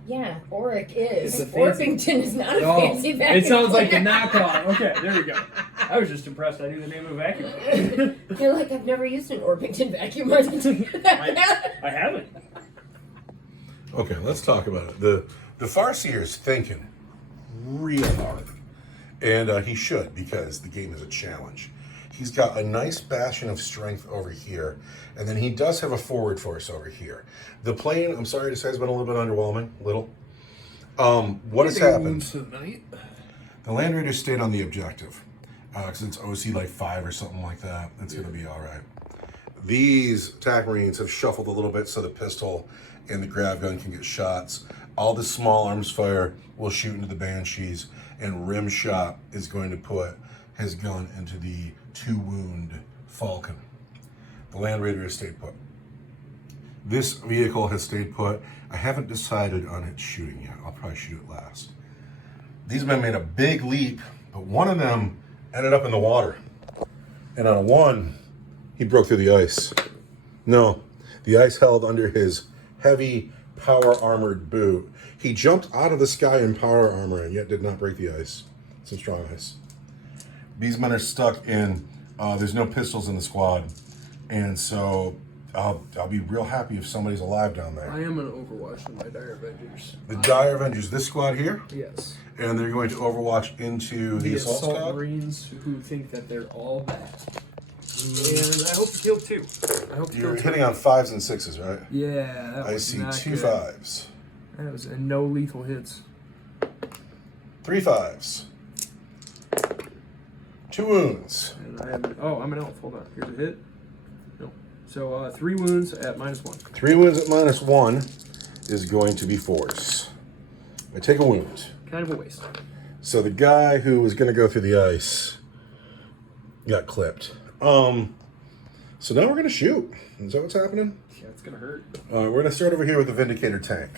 Yeah, Auric is. It's a fancy- Orpington is not a Oh, fancy vacuum it sounds like the cleaner. knockoff. Okay, there we go. I was just impressed I knew the name of a vacuum cleaner. You're like, I've never used an Orpington vacuum. Why did you do that? I haven't. Okay, let's talk about it. The Farseer's thinking real hard. And he should, because the game is a challenge. He's got a nice bastion of strength over here, and then he does have a forward force over here. The plane, I'm sorry to say, has been a little bit underwhelming. What has happened? The Land Raiders stayed on the objective. Since OC like 5 or something like that, it's going to be all right. These attack marines have shuffled a little bit so the pistol and the grav gun can get shots. All the small arms fire will shoot into the Banshees, and Rim Shot is going to put his gun into the 2 wound Falcon. The Land Raider has stayed put. This vehicle has stayed put. I haven't decided on its shooting yet. I'll probably shoot it last. These men made a big leap, but one of them ended up in the water. And on a 1, he broke through the ice. No, the ice held under his heavy, power-armored boot. He jumped out of the sky in power armor and yet did not break the ice. Some strong ice. These men are stuck in, there's no pistols in the squad. And so I'll be real happy if somebody's alive down there. I am going to overwatch with my Dire Avengers. The Dire Avengers, this squad here? Yes. And they're going to overwatch into the Assault Squad? Marines who think that they're all bad. And I hope to kill 2. I hope to You're kill 2. hitting on 5s and 6s, right? Yeah, that I was see not 2 good. 5s. That was and no lethal hits. 3 5s. 2 wounds. And I'm an elf. Hold on. Here's a hit. No. So 3 wounds at -1. 3 wounds at -1 is going to be force. I take a wound. Kind of a waste. So the guy who was going to go through the ice got clipped. So now we're going to shoot. Is that what's happening? Yeah, it's gonna hurt. We're going to start over here with the Vindicator tank.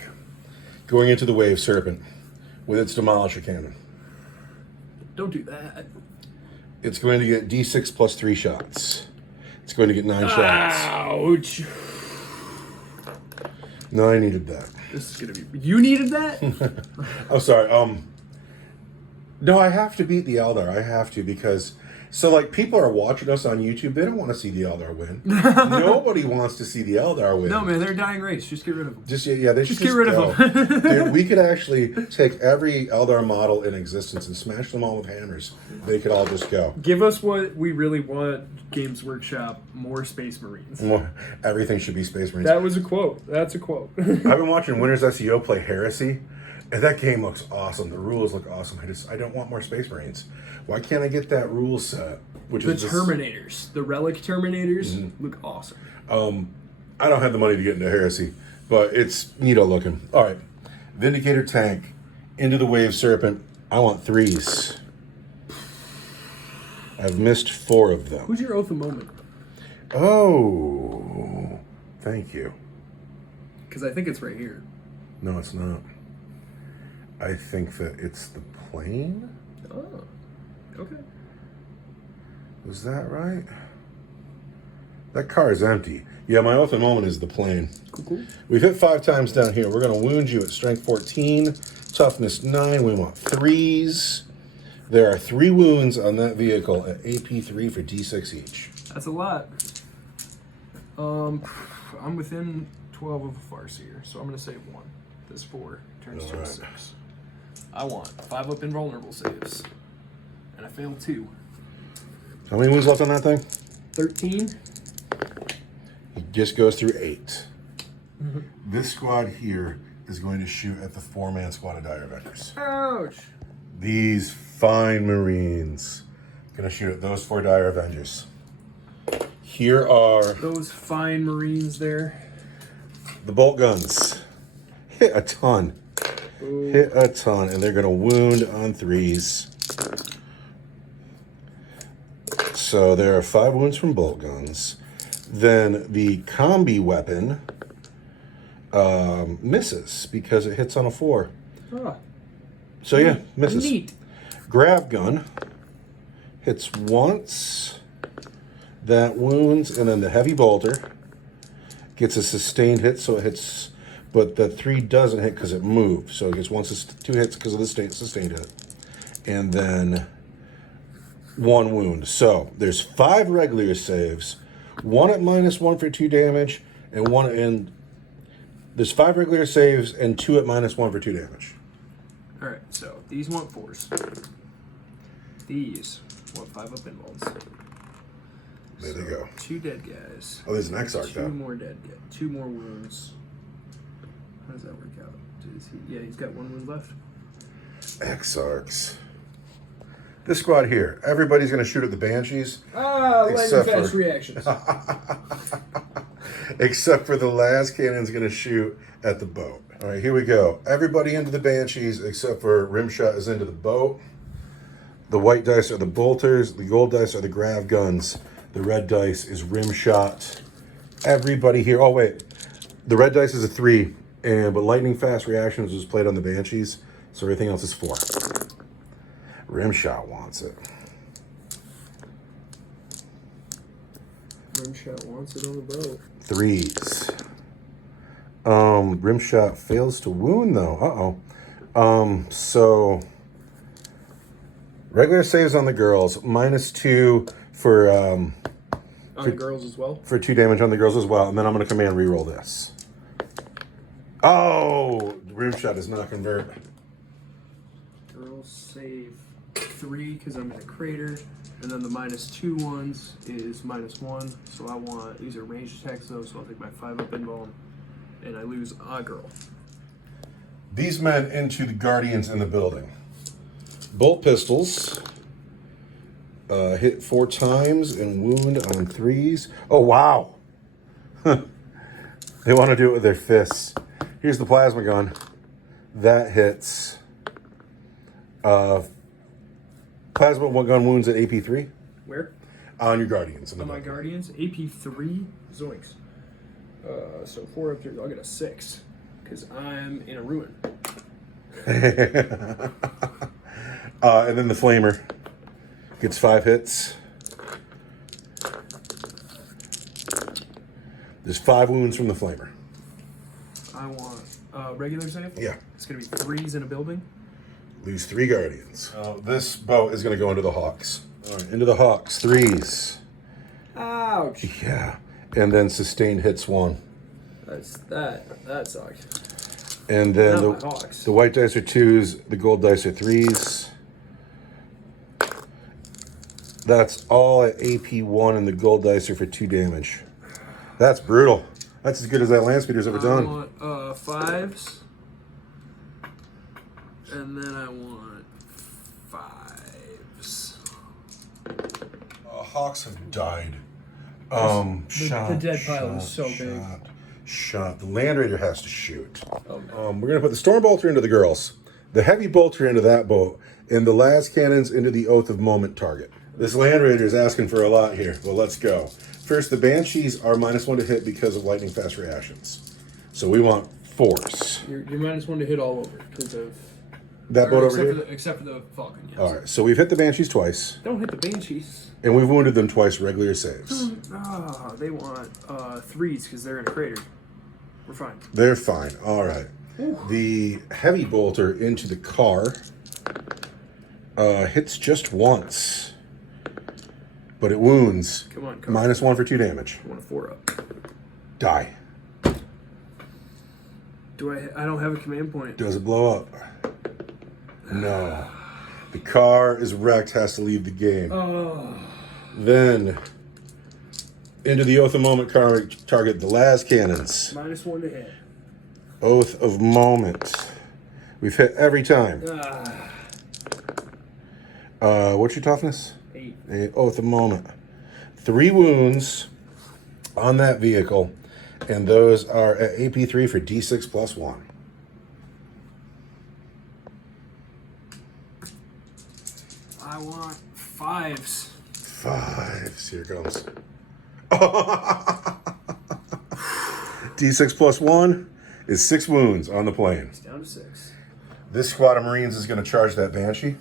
Going into the Wave Serpent with its Demolisher Cannon. Don't do that. It's going to get D6 plus 3 shots. It's going to get 9 shots. Ouch. No, I needed that. This is gonna be. You needed that? I'm sorry. No, I have to beat the Eldar. I have to because so like people are watching us on YouTube. They don't want to see the Eldar win. Nobody wants to see the Eldar win. No, man, they're a dying race. Just get rid of them. Just yeah, they should Just get rid of them. Dude, we could actually take every Eldar model in existence and smash them all with hammers. They could all just go. Give us what we really want. Games Workshop, more Space Marines. Everything should be Space Marines. That was a quote. That's a quote. I've been watching Winners SEO play Heresy, and that game looks awesome. The rules look awesome. I don't want more Space Marines. Why can't I get that rule set? Which The is Terminators, the Relic Terminators, look awesome. I don't have the money to get into Heresy, but it's neato looking. All right, Vindicator tank into the Wave Serpent. I want 3s. I've missed 4 of them. Who's your Oath of Moment? Oh, thank you. Because I think it's right here. No, it's not. I think that it's the plane. Oh, okay. Was that right? That car is empty. Yeah, my Oath of Moment is the plane. Cool. We've hit 5 times down here. We're going to wound you at Strength 14, Toughness 9. We want 3s. There are 3 wounds on that vehicle at AP 3 for D6 each. That's a lot. I'm within 12 of a Farseer, so I'm going to save 1. This 4 turns to a 6. I want 5 up invulnerable saves. And I failed 2. How many wounds left on that thing? 13. It just goes through 8. This squad here is going to shoot at the 4-man squad of Dire Avengers. Ouch. These fine Marines going to shoot at those 4 Dire Avengers. Here are Those fine Marines there. the bolt guns. Hit a ton. Ooh. Hit a ton, and they're going to wound on 3s. So there are 5 wounds from bolt guns. Then the combi weapon misses because it hits on a 4. Ah, So yeah, misses. neat. Grab gun hits once. That wounds, and then the heavy bolter gets a sustained hit, so it hits, but the 3 doesn't hit because it moved. So it gets 2 hits because of the sustained hit, and then 1 wound. So there's 5 regular saves, 1 at -1 for 2 damage, and 1 in. There's 5 regular saves and 2 at -1 for 2 damage. All right, so these want 4s. These want 5 up involves. There they go. 2 dead guys. Oh, there's an Exarch 2 though. more dead guys. 2 more wounds. How does that work out? Yeah, he's got 1 wound left. Exarchs. This squad here, everybody's going to shoot at the Banshees. Lightning Except fast for- reactions. Except for the last cannon's going to shoot at the boat. All right, here we go. Everybody into the Banshees except for Rimshot is into the boat. The white dice are the bolters. The gold dice are the grav guns. The red dice is Rimshot. Everybody here. Oh, wait. The red dice is a 3, but lightning fast reactions was played on the Banshees, so everything else is 4. Rimshot wants it. Rimshot wants it on the boat. 3s. Rimshot fails to wound though. So regular saves on the girls, -2 for On the girls as well? for 2 damage on the girls as well, and then I'm gonna command reroll this. Oh, Rimshot does not convert. Girls save 3 because I'm in a crater, and then the -2 ones is -1. So I want, these are ranged attacks though, so I'll take my 5-up invuln, and I lose a girl. These men into the guardians in the building. Bolt pistols. Hit 4 times and wound on 3s. Oh, wow. They want to do it with their fists. Here's the plasma gun. That hits. Plasma gun wounds at AP3 Where? on your guardians. In the On my building. guardians, AP3, zoinks. So 4 up 3, I'll get a 6, because I'm in a ruin. And then the flamer gets 5 hits. There's 5 wounds from the flamer. I want regular save? Yeah. It's going to be 3s in a building. Lose 3 guardians. This boat is going to go into the hawks. All right, into the hawks. 3s. Ouch. Yeah. And then sustained hits 1. That sucked. And then Not my hawks. the white dice are 2s. The gold dice are 3s. That's all at AP1, and the gold dice are for 2 damage. That's brutal. That's as good as that land speeder's ever I done. want 5s. And then I want 5s. Hawks have died. The dead pile is so big. Shot. The Land Raider has to shoot. Oh, We're going to put the Storm Bolter into the girls, the Heavy Bolter into that boat, and the Las Cannons into the Oath of Moment target. This Land Raider is asking for a lot here. Well, let's go. First, the Banshees are -1 to hit because of lightning fast reactions. So we want force. You're -1 to hit all over because of That boat over here? except for the Falcon. Yes. All right, so we've hit the Banshees twice, Don't hit the Banshees. and we've wounded them twice regular saves. They want 3s because they're in a crater. We're fine. They're fine. All right. The Heavy Bolter into the car hits just once, but it wounds. Come on, car. -1 for 2 damage. I want a 4-up. Die. I don't have a command point. Does it blow up? No. The car is wrecked, has to leave the game. Then, into the Oath of Moment target, the Las Cannons. -1 to hit. Oath of Moment. We've hit every time. What's your toughness? 8. Oath of Moment. 3 wounds on that vehicle, and those are at AP3 for D6 plus 1. I want 5s. 5s. Here it comes. D6 plus 1 is 6 wounds on the plane. It's down to 6. This squad of Marines is going to charge that Banshee.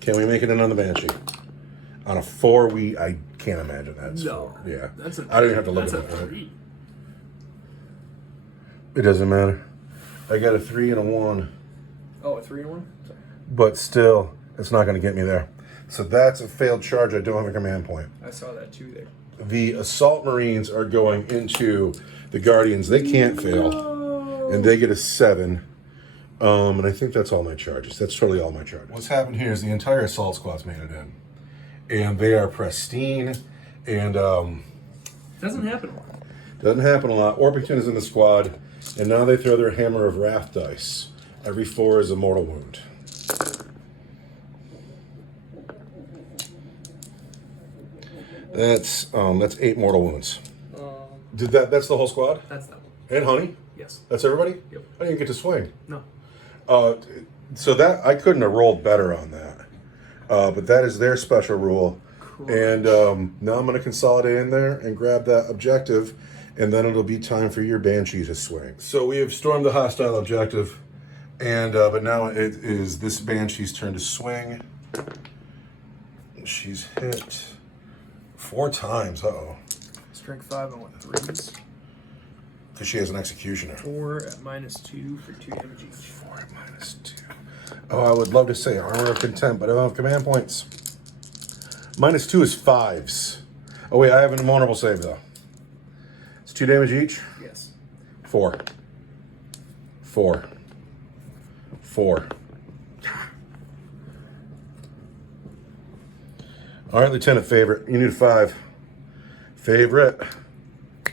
Can we make it in on the Banshee? On a 4, I can't imagine that's No. 4. Yeah. That's a I don't even have to look that's at a it. 3. It doesn't matter. I got a 3 and a 1. Oh, a 3 and 1? Sorry. But still, it's not going to get me there. So that's a failed charge. I don't have a command point. I saw that too there. The Assault Marines are going into the Guardians. They can't fail. And they get a 7. And I think that's all my charges. That's totally all my charges. What's happened here is the entire Assault Squad's made it in. And they are pristine. And Doesn't happen a lot. doesn't happen a lot. Orpington is in the squad. And now they throw their Hammer of Wrath dice. Every 4 is a mortal wound. That's 8 mortal wounds. That's the whole squad? That's that one. And Honey? Yes. That's everybody? Yep. I didn't get to swing. No. So that I couldn't have rolled better on that. But that is their special rule. Cool. And now I'm going to consolidate in there and grab that objective, and then it'll be time for your Banshee to swing. So we have stormed the hostile objective. And but now it is this Banshee's turn to swing. She's hit 4 times. Uh-oh. Strength 5, I want 3s. Because she has an executioner. 4 at -2 for 2 damage each. 4 at -2. Oh, I would love to say Armor of Contempt, but I don't have command points. -2 is 5s. Oh wait, I have an invulnerable save though. It's 2 damage each. Yes. 4. 4. 4. All right, Lieutenant Favorite, you need a 5. Favorite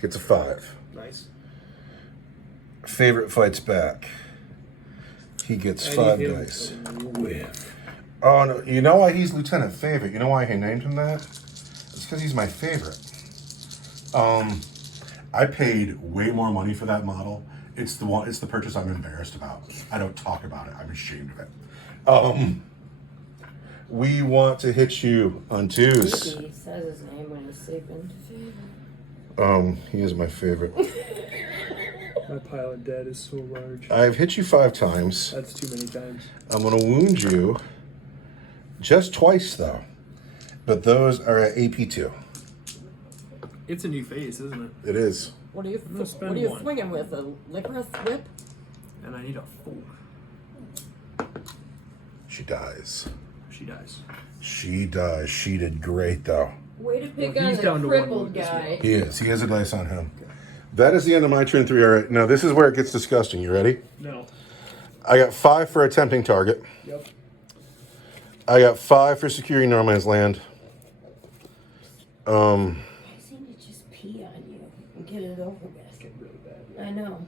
gets a 5. Nice. Favorite fights back. He gets 5 dice. Oh no! You know why he's Lieutenant Favorite? You know why I named him that? It's because he's my favorite. I paid way more money for that model. It's the one. It's the purchase I'm embarrassed about. I don't talk about it. I'm ashamed of it. We want to hit you on 2s. He says his name when he's sleeping. He is my favorite. My pile of dead is so large. I've hit you 5 times. That's too many times. I'm gonna wound you just twice though. But those are at AP2. It's a new phase, isn't it? It is. What are you? gonna spend What are you one. swinging with? A licorice whip? And I need a 4. She dies. She dies. She does. She did great though. Way to pick Well, on he's the down to 1 crippled wound as guy. He is. He has a dice on him. That is the end of my turn 3. All right. Now this is where it gets disgusting. You ready? No. I got 5 for attempting target. Yep. I got 5 for securing no man's land. I seem to just pee on you and get it over with. Getting really bad. I know.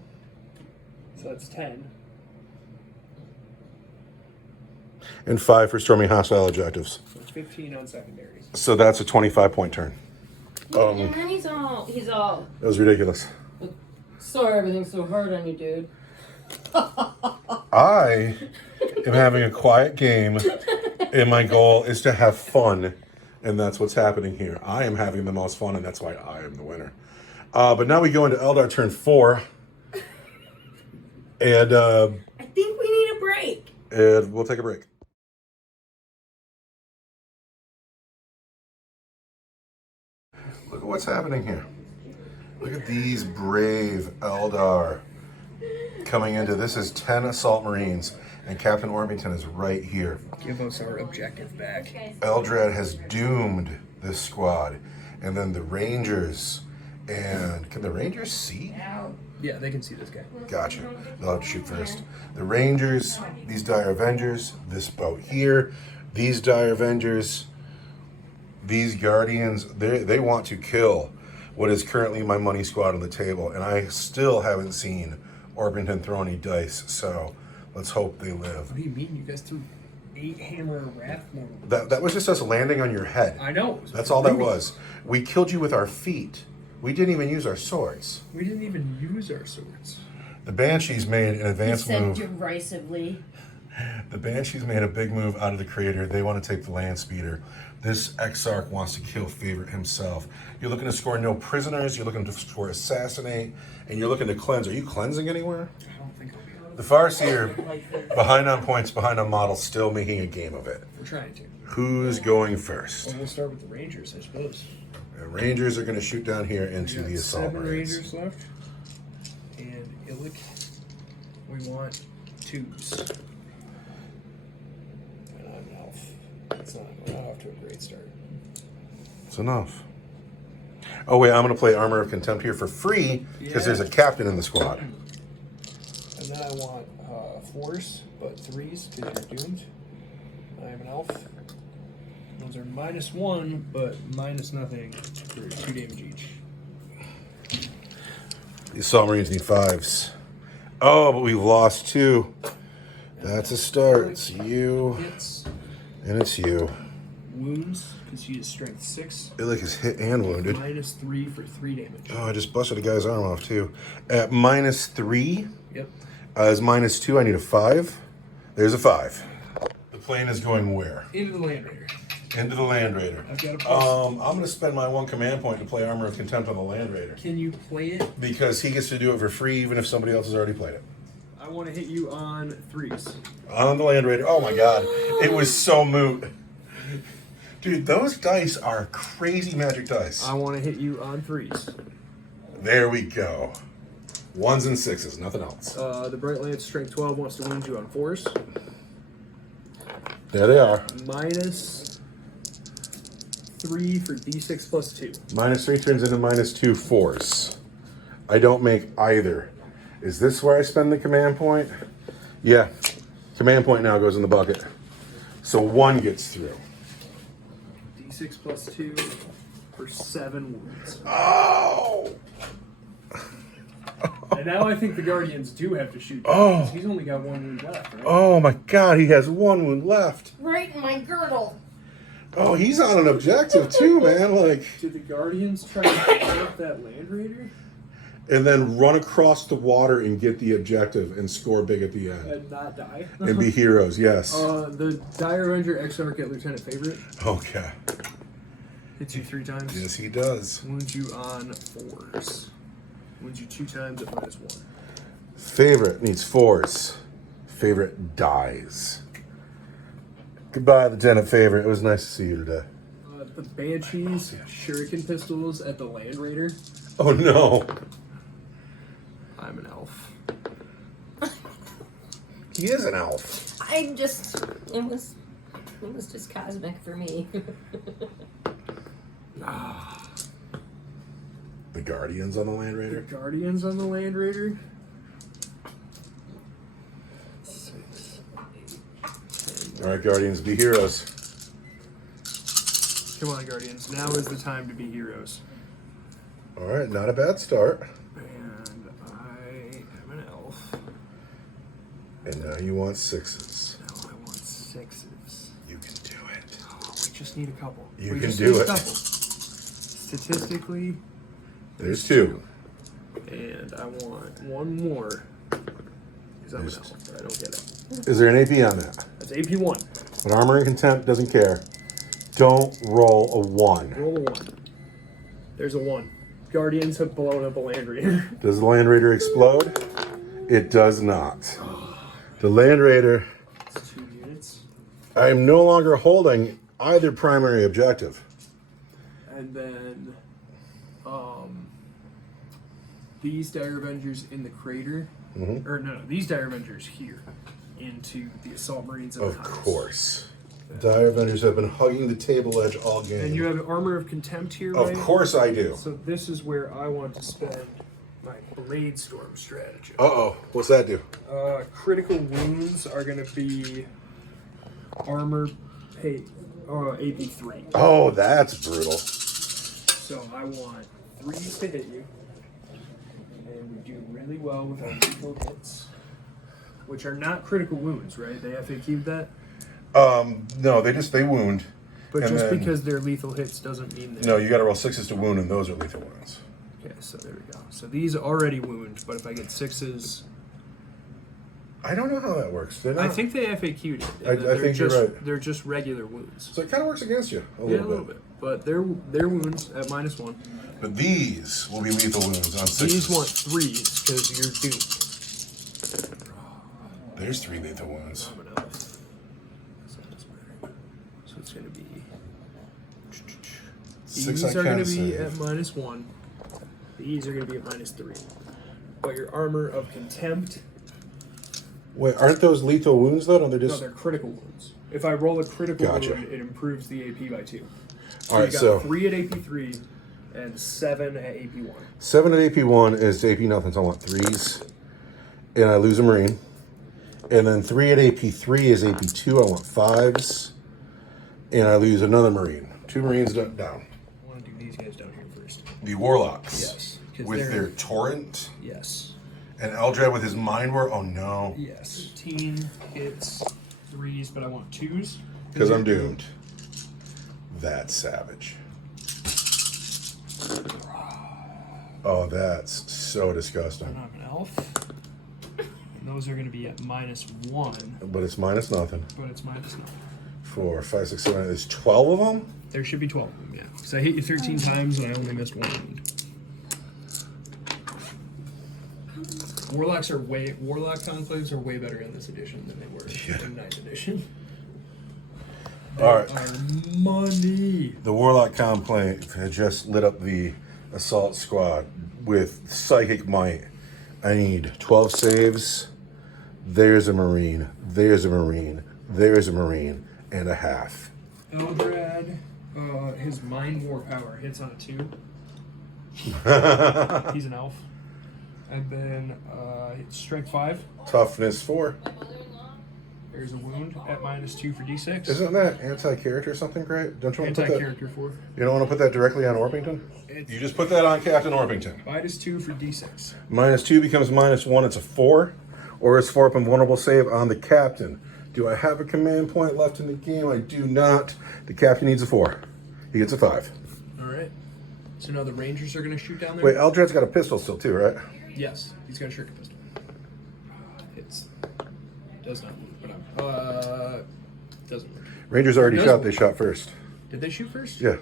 So that's 10. And 5 for storming hostile objectives. So 15 on secondaries. So that's a 25-point turn. And then he's all. That was ridiculous. Sorry, everything's so hard on you, dude. I am having a quiet game, and my goal is to have fun, and that's what's happening here. I am having the most fun, and that's why I am the winner. But now we go into Eldar turn 4, and I think we need a break. we'll take a break. Look at what's happening here. Look at these brave Eldar coming into this. Is 10 assault marines, and Captain Orpington is right here. Give us our objective back. Eldred has doomed this squad, and then the Rangers. And can the Rangers see? Yeah, they can see this guy. Gotcha. They'll have to shoot first. The Rangers, these Dire Avengers, this boat here, these Dire Avengers, these Guardians, they want to kill what is currently my money squad on the table, and I still haven't seen Orpington throw any dice, so let's hope they live. What do you mean? You guys threw 8 hammer Wrathmore. That was just us landing on your head. I know. That's all that was. We killed you with our feet. We didn't even use our swords. We didn't even use our swords. The Banshees made an He advanced said move. derisively. The Banshees made a big move out of the crater. They want to take the land speeder. This Exarch wants to kill Favorite himself. You're looking to score no prisoners. You're looking to score assassinate. And you're looking to cleanse. Are you cleansing anywhere? I don't think I'll be able to. The Farseer, behind on points, behind on models, still making a game of it. We're trying to. Who's going first? Well, we'll start with the Rangers, I suppose. The Rangers are going to shoot down here into the assault 7 marines. Rangers left. And Illic, we want 2s. And I'm an elf. We're not off to a great start. It's enough. Oh wait, I'm going to play Armor of Contempt here for free because there's a captain in the squad. And then I want 4s, but 3s because you're doomed. I am an elf. Those are -1, but minus nothing for 2 damage each. The assault marines need 5s. Oh, but we've lost 2. That's a start. It's you, Hits, and it's you. wounds, because he is strength 6. Illic is hit and wounded. -3 for 3 damage. Oh, I just busted a guy's arm off too. At -3 Yep. is -2. I need a 5. There's a 5. The plane is going where? Into the Land Raider. Into the Land Raider. I've got a plus. I'm going to spend my 1 command point to play Armor of Contempt on the Land Raider Can you play it? because he gets to do it for free even if somebody else has already played it. I want to hit you on 3s. On the Land Raider. Oh my god. It was so moot. Dude, those dice are crazy magic dice. I want to hit you on 3s. There we go. 1s and 6s, nothing else. The Bright Lance Strength 12 wants to wound you on 4s. There they are. -3 for D6 plus 2. -3 turns into -2 force. I don't make either. Is this where I spend the command point? Yeah. Command point now goes in the bucket. So 1 gets through. D6 plus 2 for 7 wounds. Oh! And now I think the Guardians do have to shoot. Oh. He's only got 1 wound left, right? Oh my god, he has 1 wound left. Right in my girdle. Oh, he's on an objective too, man. Like, Did the Guardians try to pick up that Land Raider? and then run across the water and get the objective and score big at the end. And not die? And be heroes, yes. The Dire Avenger Exarch at Lieutenant Favorite Okay. hits you 3 times. Yes, he does. Wounds you on 4s. Wounds you 2 times at -1. Favorite needs force. Favorite dies. Goodbye, Lieutenant Favorite. It was nice to see you today. The Banshees Shuriken Pistols at the Land Raider. Oh no. I'm an elf. He is an elf. I just, it was just cosmic for me. The Guardians on the Land The Raider. Guardians on the Land Raider. 6, 8, 10. All right, Guardians, be heroes. Come on, Guardians. Now is the time to be heroes. All right, not a bad start. And I am an elf. And now you want 6s. Now I want 6s. You can do it. Oh, we just need a couple. You We can just do need a it. couple. Statistically, There's 2. and I want 1 more. Because I'm an elf. I don't get it. Is there an AP on that? That's AP1. But Armor and Contempt doesn't care. Don't roll a 1. Roll a 1. There's a 1. Guardians have blown up a Land Raider. Does the Land Raider explode? It does not. The Land Raider, It's 2 units. I am no longer holding either primary objective. And then these Dire Avengers in the crater. Mhm. Or no, these Dire Avengers here into the Assault Marines Of the house. course. Dire Avengers have been hugging the table edge all game. And you have Armor of Contempt here, Of right? course I do. So this is where I want to spend my Blade Storm strategy. Uh-oh. What's that do? Critical wounds are going to be armor pay, AP3. Oh, that's brutal. So I want 3s to hit you. And we do really well with our lethal hits. Which are not critical wounds, right? They FAQ'd that? No, they wound. But And just then- because they're lethal hits doesn't mean they're... No, you gotta roll 6s to wound, and those are lethal wounds. Okay, so there we go. So these already wound, but if I get 6s... I don't know how that works. I think they FAQ'd it. I They're think you're just, right. They're just regular wounds. So it kind of works against you a Yeah, a little bit. But they're wounds at -1. But these will be lethal wounds on 6s. These want 3s because you're doomed. There's 3 lethal wounds. I'm an elf. So it's going to be... 6 These I are going can to be save. at -1. These are going to be at -3. But your Armor of Contempt... Wait, aren't those lethal wounds though? No, they're No, just. they're critical wounds. If I roll a critical Gotcha. wound, it improves the AP by 2. So All right, you got so 3 at AP3 and 7 at AP1. 7 at AP1 is AP nothing, so I want 3s, and I lose a Marine. And then 3 at AP3 is AP2. I want 5s, and I lose another Marine. 2 Marines down. I want to do these guys down here first. The Warlocks. Yes. 'Cause With they're- their Torrent Yes. and Eldred with his Mind War. Oh no. Yes. 18 hits, 3s, but I want 2s. Because I'm doomed. That's savage. Oh, that's so disgusting. And I'm an elf. And those are going to be at -1, But it's minus nothing. but it's -9. 4, 5, 6, 7, 8. There's 12 of them? There should be 12 of them, yeah. Because I hit you 13 times and I only missed 1 wound. Warlock conclaves are way better in this edition than they were in 9th edition. All right. Our money. The Warlock Conclave had just lit up the Assault Squad with Psychic Might. I need 12 saves. There's a Marine. There's a Marine. There's a Marine. And a half. Eldrad, his Mind War power hits on a 2. He's an elf. And then Strength 5. Toughness 4. There's a wound at -2 for D6. Isn't that anti-character or something great? Don't you want to put that? Anti-character 4. You don't want to put that directly on Orpington? You just put that on Captain Orpington. -2 for D6. -2 becomes -1. It's a 4. Or it's 4 up and vulnerable save on the Captain. Do I have a command point left in the game? I do not. The Captain needs a 4. He gets a 5. All right. So now the Rangers are going to shoot down there? Wait, Eldred's got a pistol still too, right? Yes. He's got a shuriken pistol. Does not move, but doesn't work. Rangers already Does shot. work. They shot first. Did they shoot first? Yeah.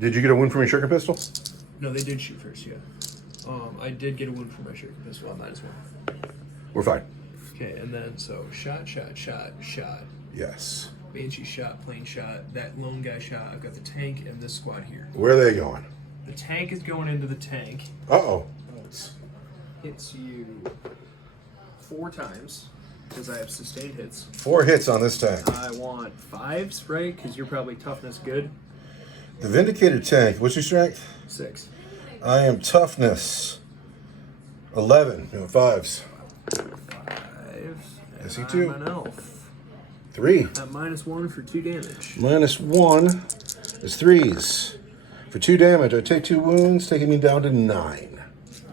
Did you get a wound from your shuriken pistol? No, they did shoot first, yeah. I did get a wound from my shuriken pistol on -1. We're fine. Okay, and then so shot. Yes. Banshee shot, plane shot, that lone guy shot. I've got the tank and this squad here. Where are they going? The tank is going into the tank. Uh-oh. Hits you 4 times because I have sustained hits. 4 hits on this tank. I want 5s, right? Because you're probably toughness good. The Vindicated tank. What's your strength? 6. I am toughness 11. No, 5s. 5. Yes, and you do. I'm an elf. 3. At -1 for 2 damage. -1 is 3s. For 2 damage, I take 2 wounds, taking me down to 9.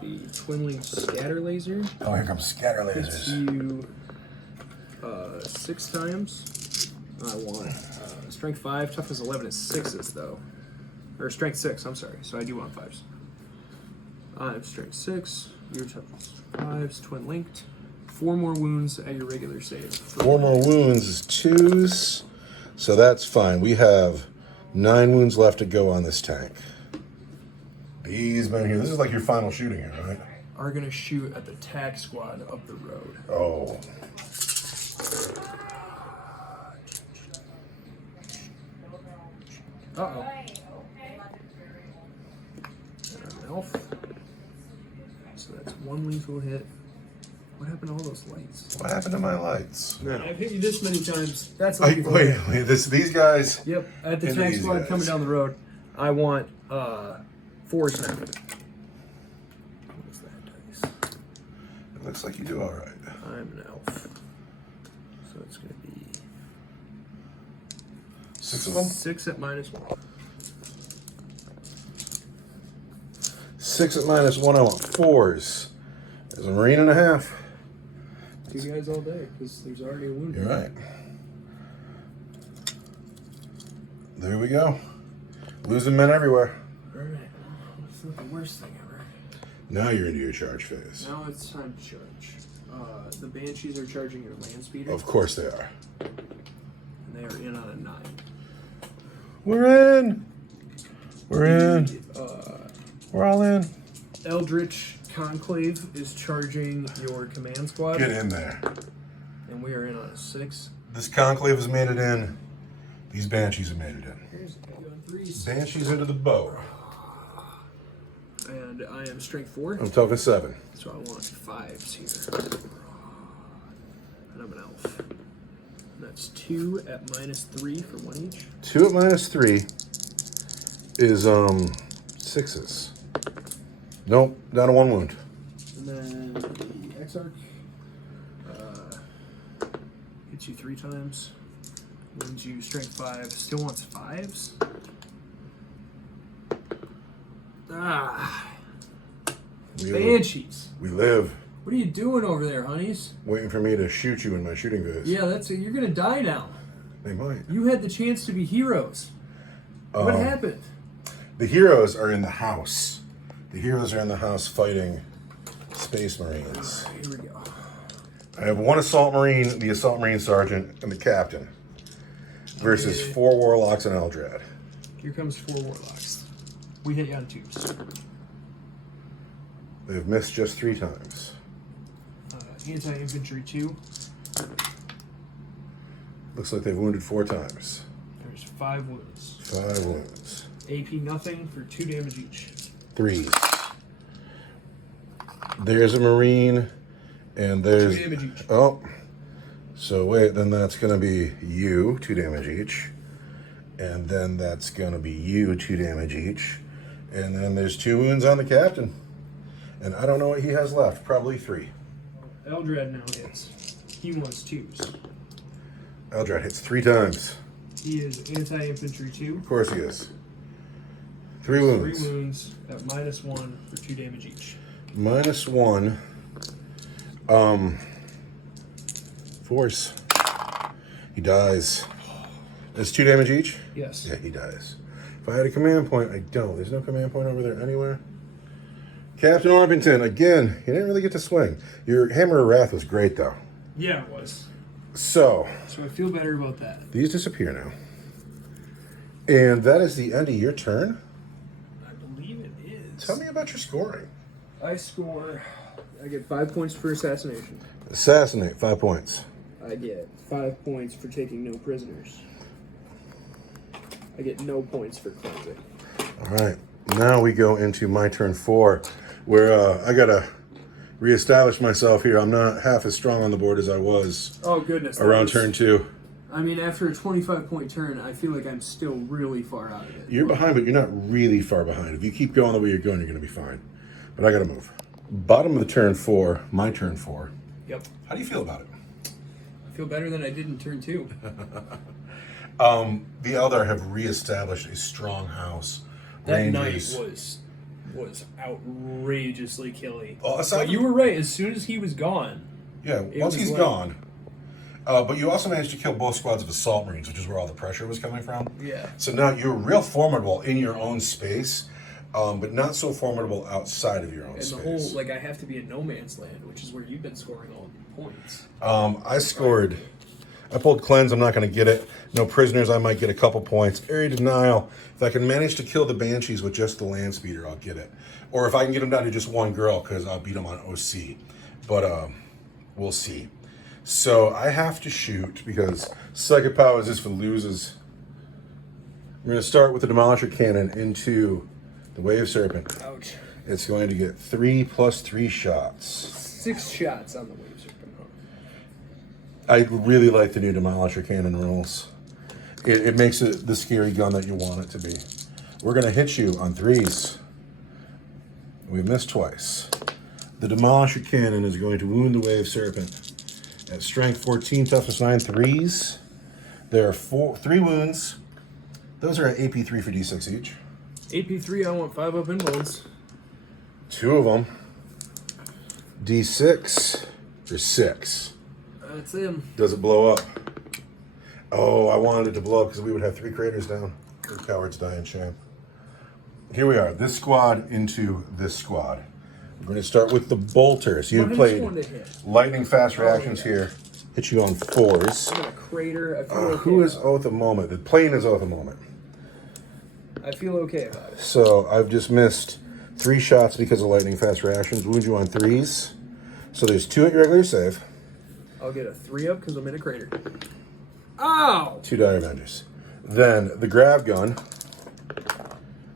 The Twinling Scatter Laser Oh, here comes scatter hits you 6 times. I want strength 5, toughness 11 is 6s though. Or strength 6, I'm sorry. So I do want 5s. I have strength 6, your toughness 5s, twin linked. 4 more wounds at your regular save. 4 more wounds is 2s, so that's fine. We have 9 wounds left to go on this tank. He's been here. This is like your final shooting here, right? Are gonna shoot at the tack squad up the road. Oh. Uh-oh. And I'm an elf. So that's 1 lethal hit. What happened to all those lights? What happened to my lights? I've hit you this many times. That's Wait, lethal wait, hit. these guys. Yep, at the And tank these squad guys. coming down the road. I want 4s now. What's that dice? It looks like you do all right. I'm an elf. So it's going to be 6 of them? 6 at -1. 6 at -1. I want 4s. There's a Marine and a half. 2 guys all day because there's already a wound. You're right. There we go. Losing men everywhere. Alright. It's not the worst thing ever. Now you're into your charge phase. Now it's time to charge. The Banshees are charging your land speeder. Of course they are. And they are in on a 9. We're in. We're in. Uh, We're all in. Eldritch Conclave is charging your command squad. Get in there. And we are in on a 6. This conclave has made it in. These banshees have made it in. Here's on 3s. Banshees into the bow. And I am strength 4. I'm toughness 7. So I want 5s here. And I'm an elf. And that's 2 at -3 for 1 each. 2 at -3 is 6s. Nope, down to 1 wound. And then the Exarch hits you 3 times. Wounds you strength 5. Still wants 5s. Ah. Banshees. We live. What are you doing over there, honeys? Waiting for me to shoot you in my shooting phase. Yeah, that's it. You're gonna die now. They might. You had the chance to be heroes. What happened? The heroes are in the house. The heroes are in the house fighting Space Marines. Here we go. I have 1 Assault Marine, the Assault Marine Sergeant, and the Captain. Versus 4 Warlocks and Eldrad. Here comes 4 warlocks. We hit you on 2s. They've missed just 3 times. Anti-infantry 2. Looks like they've wounded 4 times. There's 5 wounds. 5 wounds. AP nothing for 2 damage each. 3s. There's a Marine, and there's... 2 damage each. Oh. So wait, then that's going to be you, 2 damage each. And then that's going to be you, 2 damage each. And then there's 2 wounds on the captain. And I don't know what he has left. Probably 3. Eldrad now hits. He wants 2s. Eldrad hits 3 times. He is anti-infantry 2. Of course he is. 3 wounds. 3 wounds at -1 for 2 damage each. -1. Force. He dies. That's 2 damage each? Yes. Yeah, he dies. If I had a command point, I don't. There's no command point over there anywhere. Captain Orpington, again, you didn't really get to swing. Your Hammer of Wrath was great, though. Yeah, it was. So I feel better about that. these disappear now. And that is the end of your turn. I believe it is. Tell me about your scoring. I get 5 points for assassination. Assassinate, 5 points. I get 5 points for taking no prisoners. I get no points for cleansing. All right, now we go into my turn 4, where I gotta reestablish myself here. I'm not half as strong on the board as I was Oh, goodness. around turn 2. I mean, after a 25-point turn, I feel like I'm still really far out of it. You're behind, but you're not really far behind. If you keep going the way you're going, you're gonna be fine. But I gotta move. Bottom of the turn 4, my turn 4. Yep. How do you feel about it? I feel better than I did in turn 2. The Eldar have reestablished a strong house. That Rangers. night was outrageously killy. Oh, aside But from- you were right. As soon as he was gone, Yeah, It once was he's like- gone. But you also managed to kill both squads of Assault Marines, which is where all the pressure was coming from. yeah. So now you're real formidable in your own space, but not so formidable outside of your own And space. the whole, like, I have to be in no man's land, which is where you've been scoring all the points. I pulled Cleanse, I'm not going to get it. No prisoners, I might get a couple points. Area Denial, if I can manage to kill the Banshees with just the Land Speeder, I'll get it. Or if I can get them down to just 1 girl, because I'll beat them on OC. But we'll see. So I have to shoot, because Psychic Power is just for loses. I'm going to start with the Demolisher Cannon into the Wave Serpent. Ouch. It's going to get 3 + 3 shots. 6 shots on the waves. I really like the new Demolisher Cannon rules. It makes it the scary gun that you want it to be. We're going to hit you on 3s. We missed twice. The Demolisher Cannon is going to wound the Wave Serpent. At strength 14, toughness 9, 3s. There are 3 wounds. Those are at AP 3 for D6 each. AP3, I want 5 up in bones. 2 of them. D6 for 6. That's him. Does it blow up? Oh, I wanted it to blow up because we would have 3 craters down. The cowards die in shame. Here we are. This squad into this squad. We're going to start with the bolters. You Mine's played one to hit. lightning fast reactions yeah. here. Hit you on 4s. I'm gonna crater. I feel okay. Who is Oath of Moment? The plane is Oath of Moment. I feel okay about it. So I've just missed 3 shots because of lightning fast reactions. Wound you on 3s. So there's 2 at your regular save. I'll get a 3 up because I'm in a crater. Ow! 2 Dire Avengers. Then the grab gun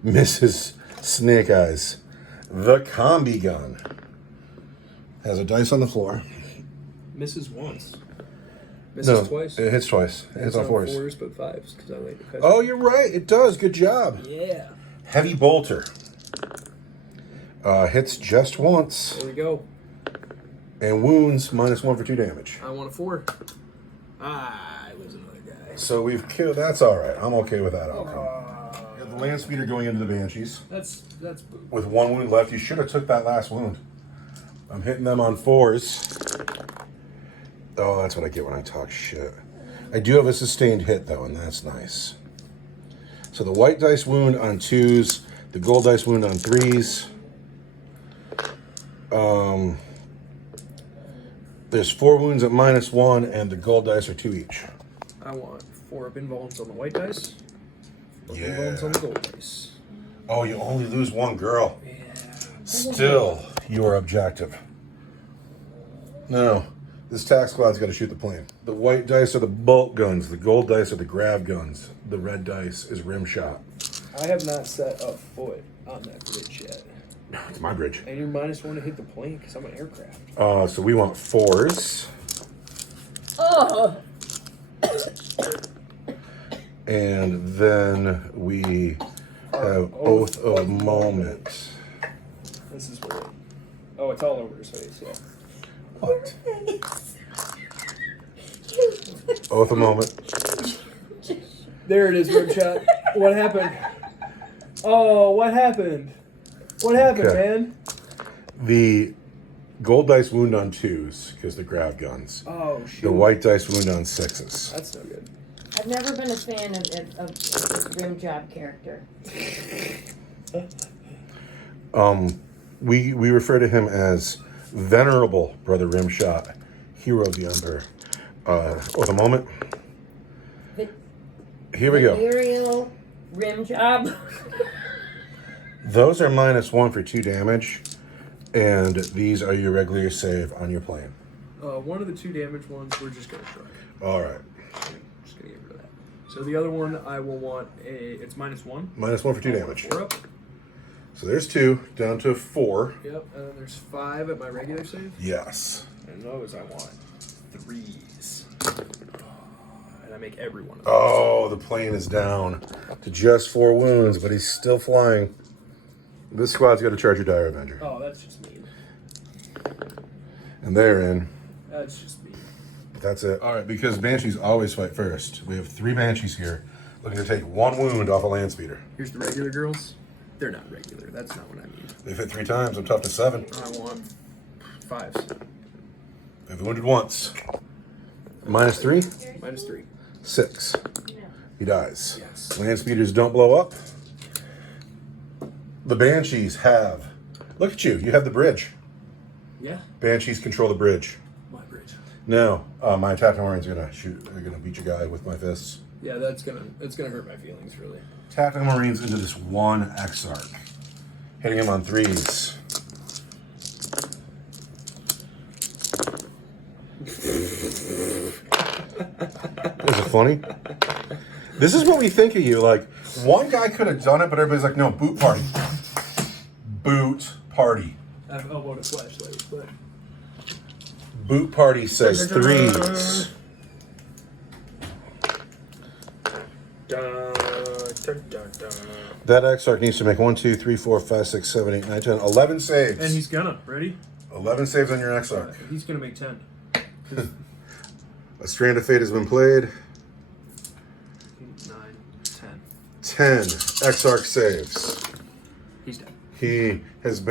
misses Snake Eyes. The combi gun has a dice on the floor. Misses once. Misses twice. It hits twice. It hits on 4s. 4s, but 5s because I like the Oh, you're right. It does. Good job. Yeah. Heavy bolter. Hits just once There we go. and wounds -1 for 2 damage. I want a 4. I was another guy. So we've killed. That's all right. I'm okay with that outcome. You got the land speeder going into the Banshees That's boo. with 1 wound left. You should have took that last wound. I'm hitting them on 4s. Oh, that's what I get when I talk shit. I do have a sustained hit though, and that's nice. So the white dice wound on 2s, the gold dice wound on 3s. There's 4 wounds at -1, and the gold dice are 2 each. I want 4 up invulns on the white dice. 4 Yeah. invulns on the gold dice. Oh, you only lose 1 girl. Yeah. Still, your objective. No. This tack squad's got to shoot the plane. The white dice are the bolt guns. The gold dice are the grab guns. The red dice is rim shot. I have not set a foot on that bridge yet. It's my bridge. And you're -1 to hit the plane because I'm an aircraft. So we want 4s. Oh, And then we have Oath of Moment. This is weird. Oh, it's all over his face, yeah. What? Oath of Moment. There it is, rim shot. What happened? Oh, what happened? What happened, Okay. man? The gold dice wound on 2s because they're grab guns. Oh, shoot. The white dice wound on 6s. That's no good. I've never been a fan of this rim job character. We refer to him as Venerable Brother Rimshot, Hero of the Ember. Oath of Moment. Here we go. Venereal rim job. Those are -1 for 2 damage, and these are your regular save on your plane. One of the 2 damage ones, we're just going to try. All right. Just going to get rid of that. So the other one, I will want it's -1. -1 for 2 damage. 4 up. So there's 2, down to 4. Yep, and then there's 5 at my regular save. Yes. And those I want 3s. And I make every one of those. Oh, the plane is down to just 4 wounds, but he's still flying. This squad's got to charge your Dire Avenger. Oh, that's just mean. And they're in. That's just mean. That's it. All right, because Banshees always fight first. We have 3 Banshees here looking to take 1 wound off a land speeder. Here's the regular girls. They're not regular. That's not what I mean. They've hit 3 times. I'm tough to 7. I want 5s. They've wounded once. -3, -3. 6. He dies. Yes. Land speeders don't blow up. The Banshees have. Look at you. You have the bridge. Yeah. Banshees control the bridge. My bridge. No, my Tactical Marine's gonna shoot. They're gonna beat your guy with my fists. Yeah, it's gonna hurt my feelings really. Tactical Marines into this 1 Exarch, hitting him on 3s. Is it funny? This is what we think of you. Like, one guy could have done it, but everybody's like, no, boot party. Boot party. I've elbowed a flashlight, but Boot party says 3s. That Exarch needs to make 1, 2, 3, 4, 5, 6, 7, 8, 9, 10, 11 saves. and he's gonna ready. 11 saves on your Exarch. He's gonna make 10. A Strand of Fate has been played. 9, 10. 10 Exarch saves. He's dead. He has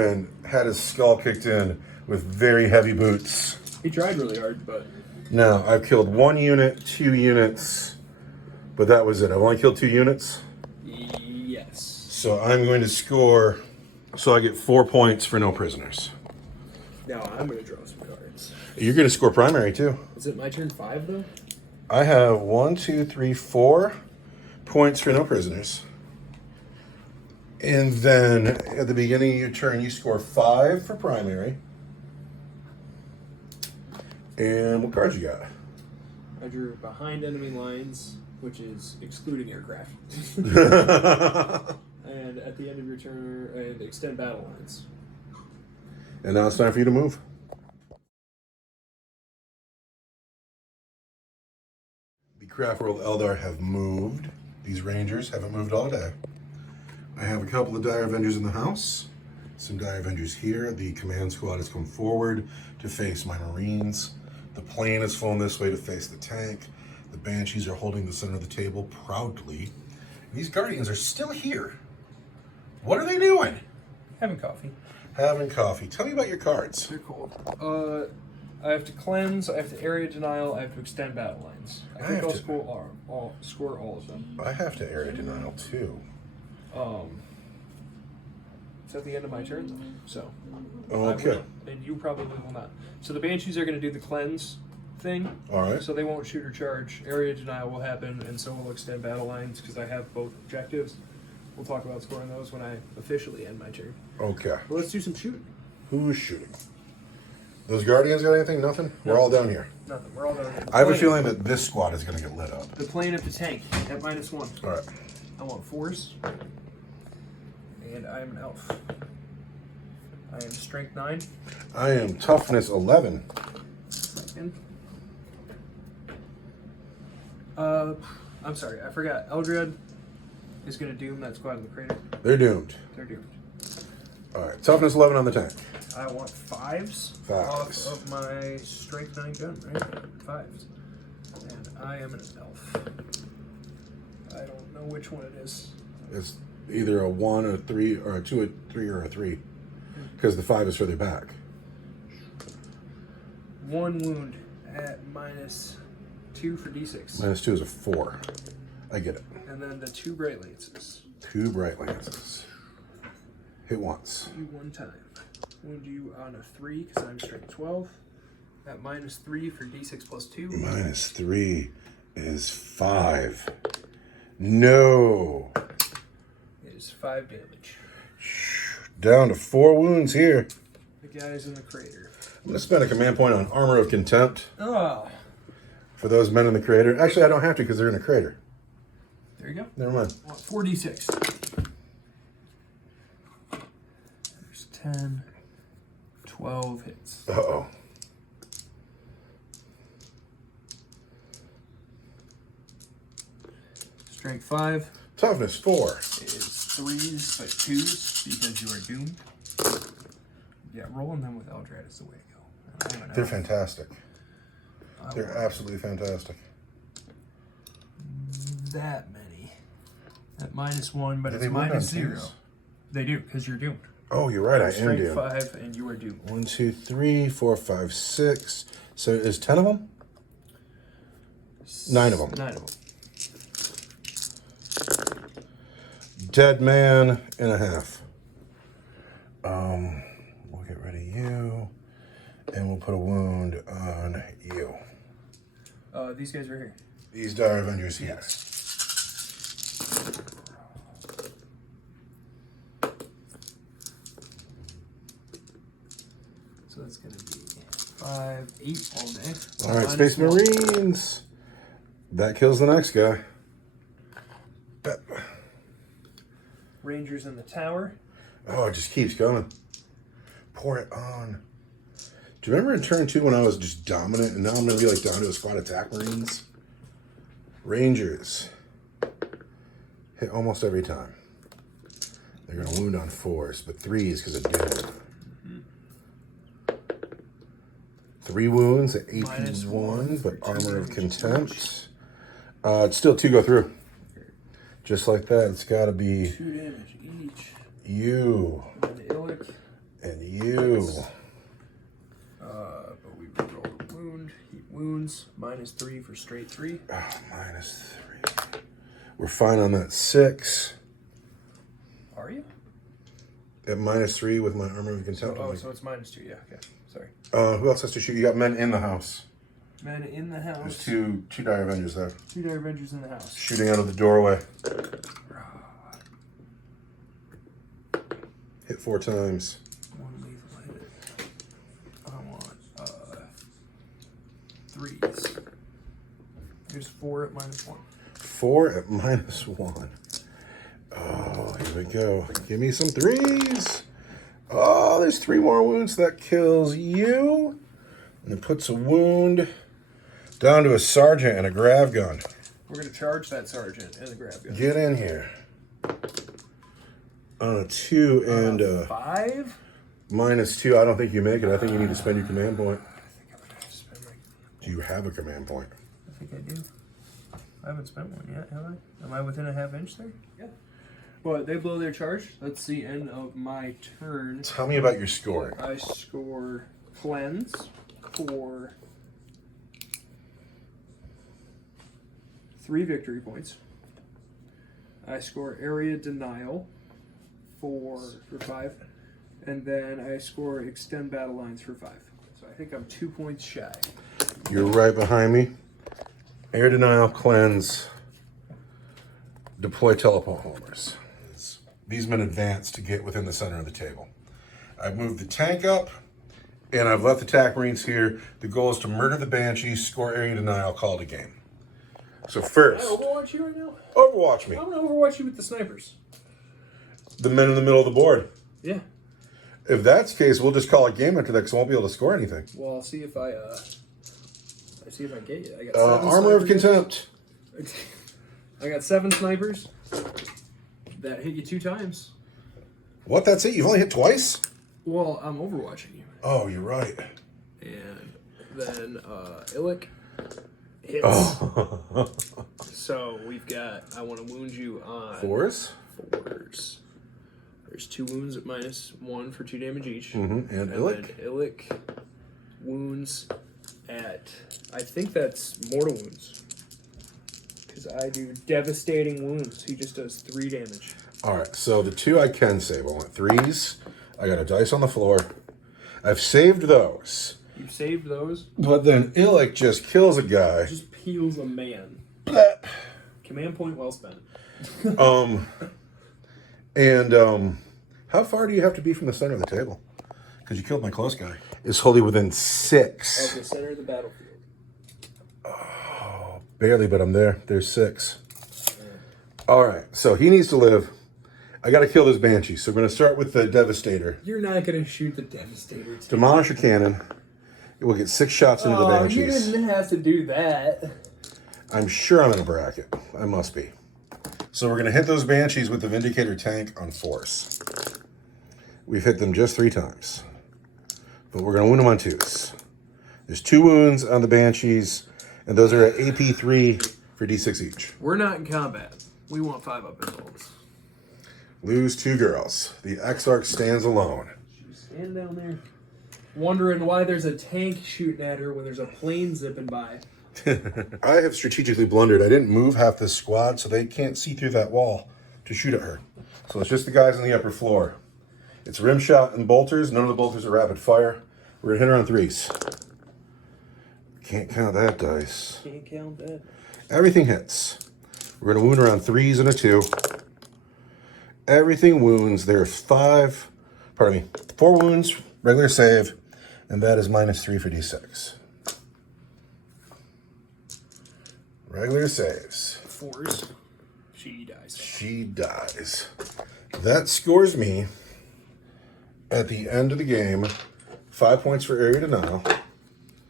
had his skull kicked in with very heavy boots. He tried really hard, but Now, I've killed 1 unit, 2 units, but that was it. I've only killed 2 units. yes. So I'm going to score, so I get 4 points for no prisoners. Now I'm gonna draw some cards. You're going to score primary too. Is it my turn 5 though? I have 1, 2, 3, 4 points for no prisoners. And then at the beginning of your turn, you score 5 for primary. And what cards you got? I drew behind enemy lines, which is excluding aircraft. And at the end of your turn, and extend battle lines. And now it's time for you to move. The Craft World Eldar have moved. These Rangers haven't moved all day. I have a couple of Dire Avengers in the house. Some Dire Avengers here. The command squad has come forward to face my Marines. The plane has flown this way to face the tank. The Banshees are holding the center of the table proudly. And these Guardians are still here. What are they doing? Having coffee. Having coffee. Tell me about your cards. They're cold. I have to cleanse, I have to area denial, I have to extend battle lines. I think have I'll to- score all of them. I have to area denial too. It's at the end of my turn though, so. I Okay. will, and you probably will not. So the Banshees are going to do the cleanse thing. All right. So they won't shoot or charge. Area denial will happen, and so will extend battle lines because I have both objectives. We'll talk about scoring those when I officially end my turn. Okay. Well, let's do some shooting. Who's shooting? Those Guardians got anything? Nothing? We're all down here. Nothing. We're all down here. I have a feeling that this squad is going to get lit up. The plane of the tank at -1. All right. I want force. And I am an elf. I am strength 9. I am toughness 11. Second. I'm sorry, I forgot. Eldred is going to doom that squad in the crater. They're doomed. They're doomed. All right. Toughness 11 on the tank. I want 5s off of my strength 9 gun, right? 5s. And I am an elf. I don't know which one it is. It's either a 1, a 3, or a 2, a 3, or a 3. Because the 5 is further back. 1 wound at -2 for d6. -2 is a 4. I get it. And then the 2 bright lances. 2 bright lances. Hit once. You 1 time. Wound you on a 3 because I'm strength 12. At -3 for d6 plus 2. -3 is 5. No. It is 5 damage. Down to 4 wounds here. The guy's in the crater. I'm going to spend a command point on Armor of Contempt Oh. for those men in the crater. Actually, I don't have to because they're in a crater. There you go. Never mind. 4d6. There's 10. 12 hits. Uh-oh. Strength 5 Toughness 4. is 3s but 2s because you are doomed. Yeah, rolling them with Eldred is the way to go. They're fantastic. They're absolutely fantastic. That many. At -1, but Do it's they wound on -0. twos? They do, because you're doomed. Oh, you're right. I am Strength doomed. 5 and you are doomed. 1, 2, 3, 4, 5, 6. So is 10 of them? 9 of them. 9 of them. Dead man and a half. We'll get rid of you, and we'll put a wound on you. These guys right here. These Dire Avengers here. Yes. So that's going to be 5, 8 all day. All right, Minus Space 1. Marines. That kills the next guy. Rangers in the tower. Oh, it just keeps going. Pour it on. Do you remember in turn 2 when I was just dominant, and now I'm going to be like down to a squad attack Marines? Rangers. Hit almost every time. They're going to wound on 4s, but 3s because of doom. 3 wounds at AP 1, but Armor of Contempt. It's still 2 go through. Just like that, it's got to be 2 damage each. you And the Illic. and you. But we roll a wound. He wounds. -3 for straight 3. Oh, -3. We're fine on that 6. Are you? At -3 with my Armor of Contempt. Oh, so it's -2. Yeah, okay. Sorry. Who else has to shoot? You got men in the house. Men in the There's house. two Dire Avengers there. 2 Dire Avengers in the house. Shooting out of the doorway. Hit 4 times. 1 lethal hit. I want 3s. There's 4 at -1. 4 at -1. Oh, here we go. Give me some 3s. Oh, there's 3 more wounds. That kills you. And it puts a wound down to a sergeant and a grav gun. We're going to charge that sergeant and the grab gun. Get in here. On a 2 and a 5? -2. I don't think you make it. I think you need to spend your command point. I think I'm going to have to spend my... Do you have a command point? I think I do. I haven't spent one yet, have I? Am I within a ½ inch there? Yeah. Well, they blow their charge. That's the end of my turn. Tell me about your score. I score cleanse for 3 victory points. I score area denial for 5. And then I score extend battle lines for 5. So I think I'm 2 points shy. You're right behind me. Air denial, cleanse, deploy teleport homers. These men advance to get within the center of the table. I move the tank up, And I've left the attack marines here. The goal is to murder the banshees, score area denial, call it a game. So first, Can I Overwatch you right now? Overwatch me. I'm gonna Overwatch you with the snipers. The men in the middle of the board. Yeah. If that's the case, we'll just call it game after that because I won't be able to score anything. Well, I'll see if I get you. I got Armor of snipers. contempt. I got 7 snipers that hit you 2 times. What? That's it? You've only hit twice? Well, I'm Overwatching you. Oh, you're right. And then Illic hits. Oh. So we've got, I want to wound you on 4s? 4s. There's 2 wounds at -1 for 2 damage each. Mm-hmm. And Illic? Then Illic wounds at, I think that's mortal wounds. Because I do devastating wounds. He just does 3 damage. All right, so the 2 I can save. I want 3s. I got a dice on the floor. I've saved those. You've saved those. But then Illic just kills a guy. Just peels a man. Command point well spent. How far do you have to be from the center of the table? Because you killed my close guy. Is wholly within 6. Of the center of the battlefield. Oh, barely, but I'm there. There's 6. All right, so he needs to live. I got to kill this banshee. So we're going to start with the Devastator. You're not going to shoot the Devastator. Demolish your cannon. It will get 6 shots into the You banshees. didn't have to do that. I'm sure I'm in a bracket. I must be. So we're going to hit those banshees with the Vindicator tank on force. We've hit them just 3 times. But we're going to wound them on 2s. There's 2 wounds on the banshees, and those are at AP 3 for D6 each. We're not in combat. We want 5-up involves. Lose 2 girls. The Exarch stands alone. She stand down there, wondering why there's a tank shooting at her when there's a plane zipping by. I have strategically blundered. I didn't move half this squad, so they can't see through that wall to shoot at her. So it's just the guys on the upper floor. It's rim shot and bolters. None of the bolters are rapid fire. We're gonna hit her on 3s. Can't count that dice. Can't count that. Everything hits. We're gonna wound her on 3s and a 2. Everything wounds. There's 4 wounds, regular save, and that is -3 for D6. Regular saves. 4s. She dies. She dies. That scores me, at the end of the game, 5 points for area denial.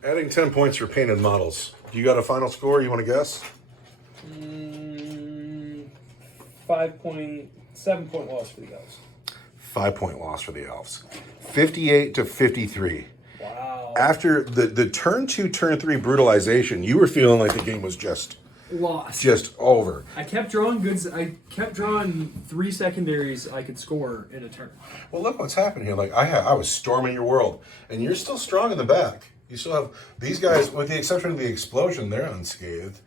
Adding 10 points for painted models. Do you got a final score you want to guess? 7-point loss for the elves. 5-point loss for the elves. 58 to 53. Wow. After the turn 2, turn 3 brutalization, you were feeling like the game was just Lost. over. I kept drawing goods. I kept drawing 3 secondaries I could score in a turn. Well, look what's happened here. Like I was storming your world, and you're still strong in the back. You still have these guys, with the exception of the explosion, they're unscathed.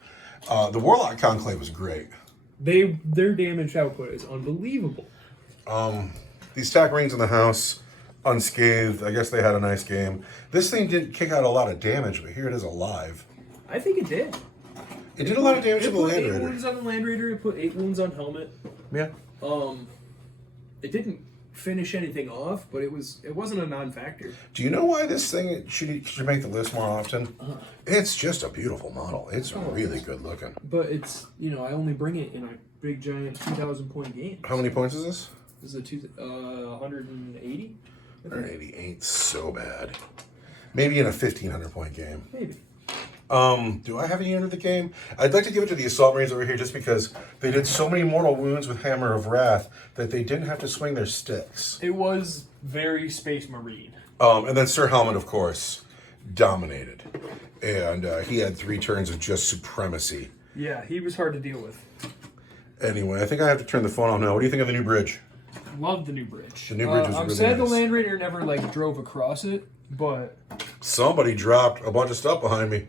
The Warlock Conclave was great. Their damage output is unbelievable. These attack rings in the house, unscathed. I guess they had a nice game. This thing didn't kick out a lot of damage, but here it is alive. I think it did. It did a lot of damage to It the put Land 8 Raider. wounds on the Land Raider. It put 8 wounds on Helmet. Yeah. It didn't finish anything off, but it wasn't a non-factor. Do you know why this thing should make the list more often? It's just a beautiful model. It's really good looking. But it's, I only bring it in a big giant 2,000-point game. How many points is this? This is a 180? 180 ain't so bad. Maybe in a 1,500-point game. Maybe. Do I have any end of the game? I'd like to give it to the Assault Marines over here just because they did so many mortal wounds with Hammer of Wrath that they didn't have to swing their sticks. It was very Space Marine. And then Sir Helmet, of course, dominated. And he had 3 turns of just supremacy. Yeah, he was hard to deal with. Anyway, I think I have to turn the phone off now. What do you think of the new bridge? Love the new bridge. The new bridge was I'm really sad nice. the Land Raider never drove across it, but Somebody dropped a bunch of stuff behind me.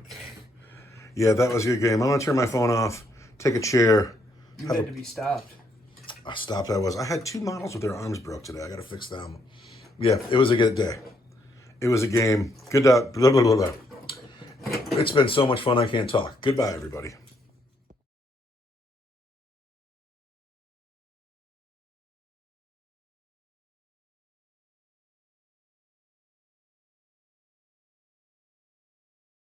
Yeah, that was your game. I'm going to turn my phone off, take a chair. you had to be stopped. I stopped, I had 2 models with their arms broke today. I got to fix them. Yeah, it was a good day. It was a game. Good. Blah, blah, blah, blah. It's been so much fun I can't talk. Goodbye, everybody.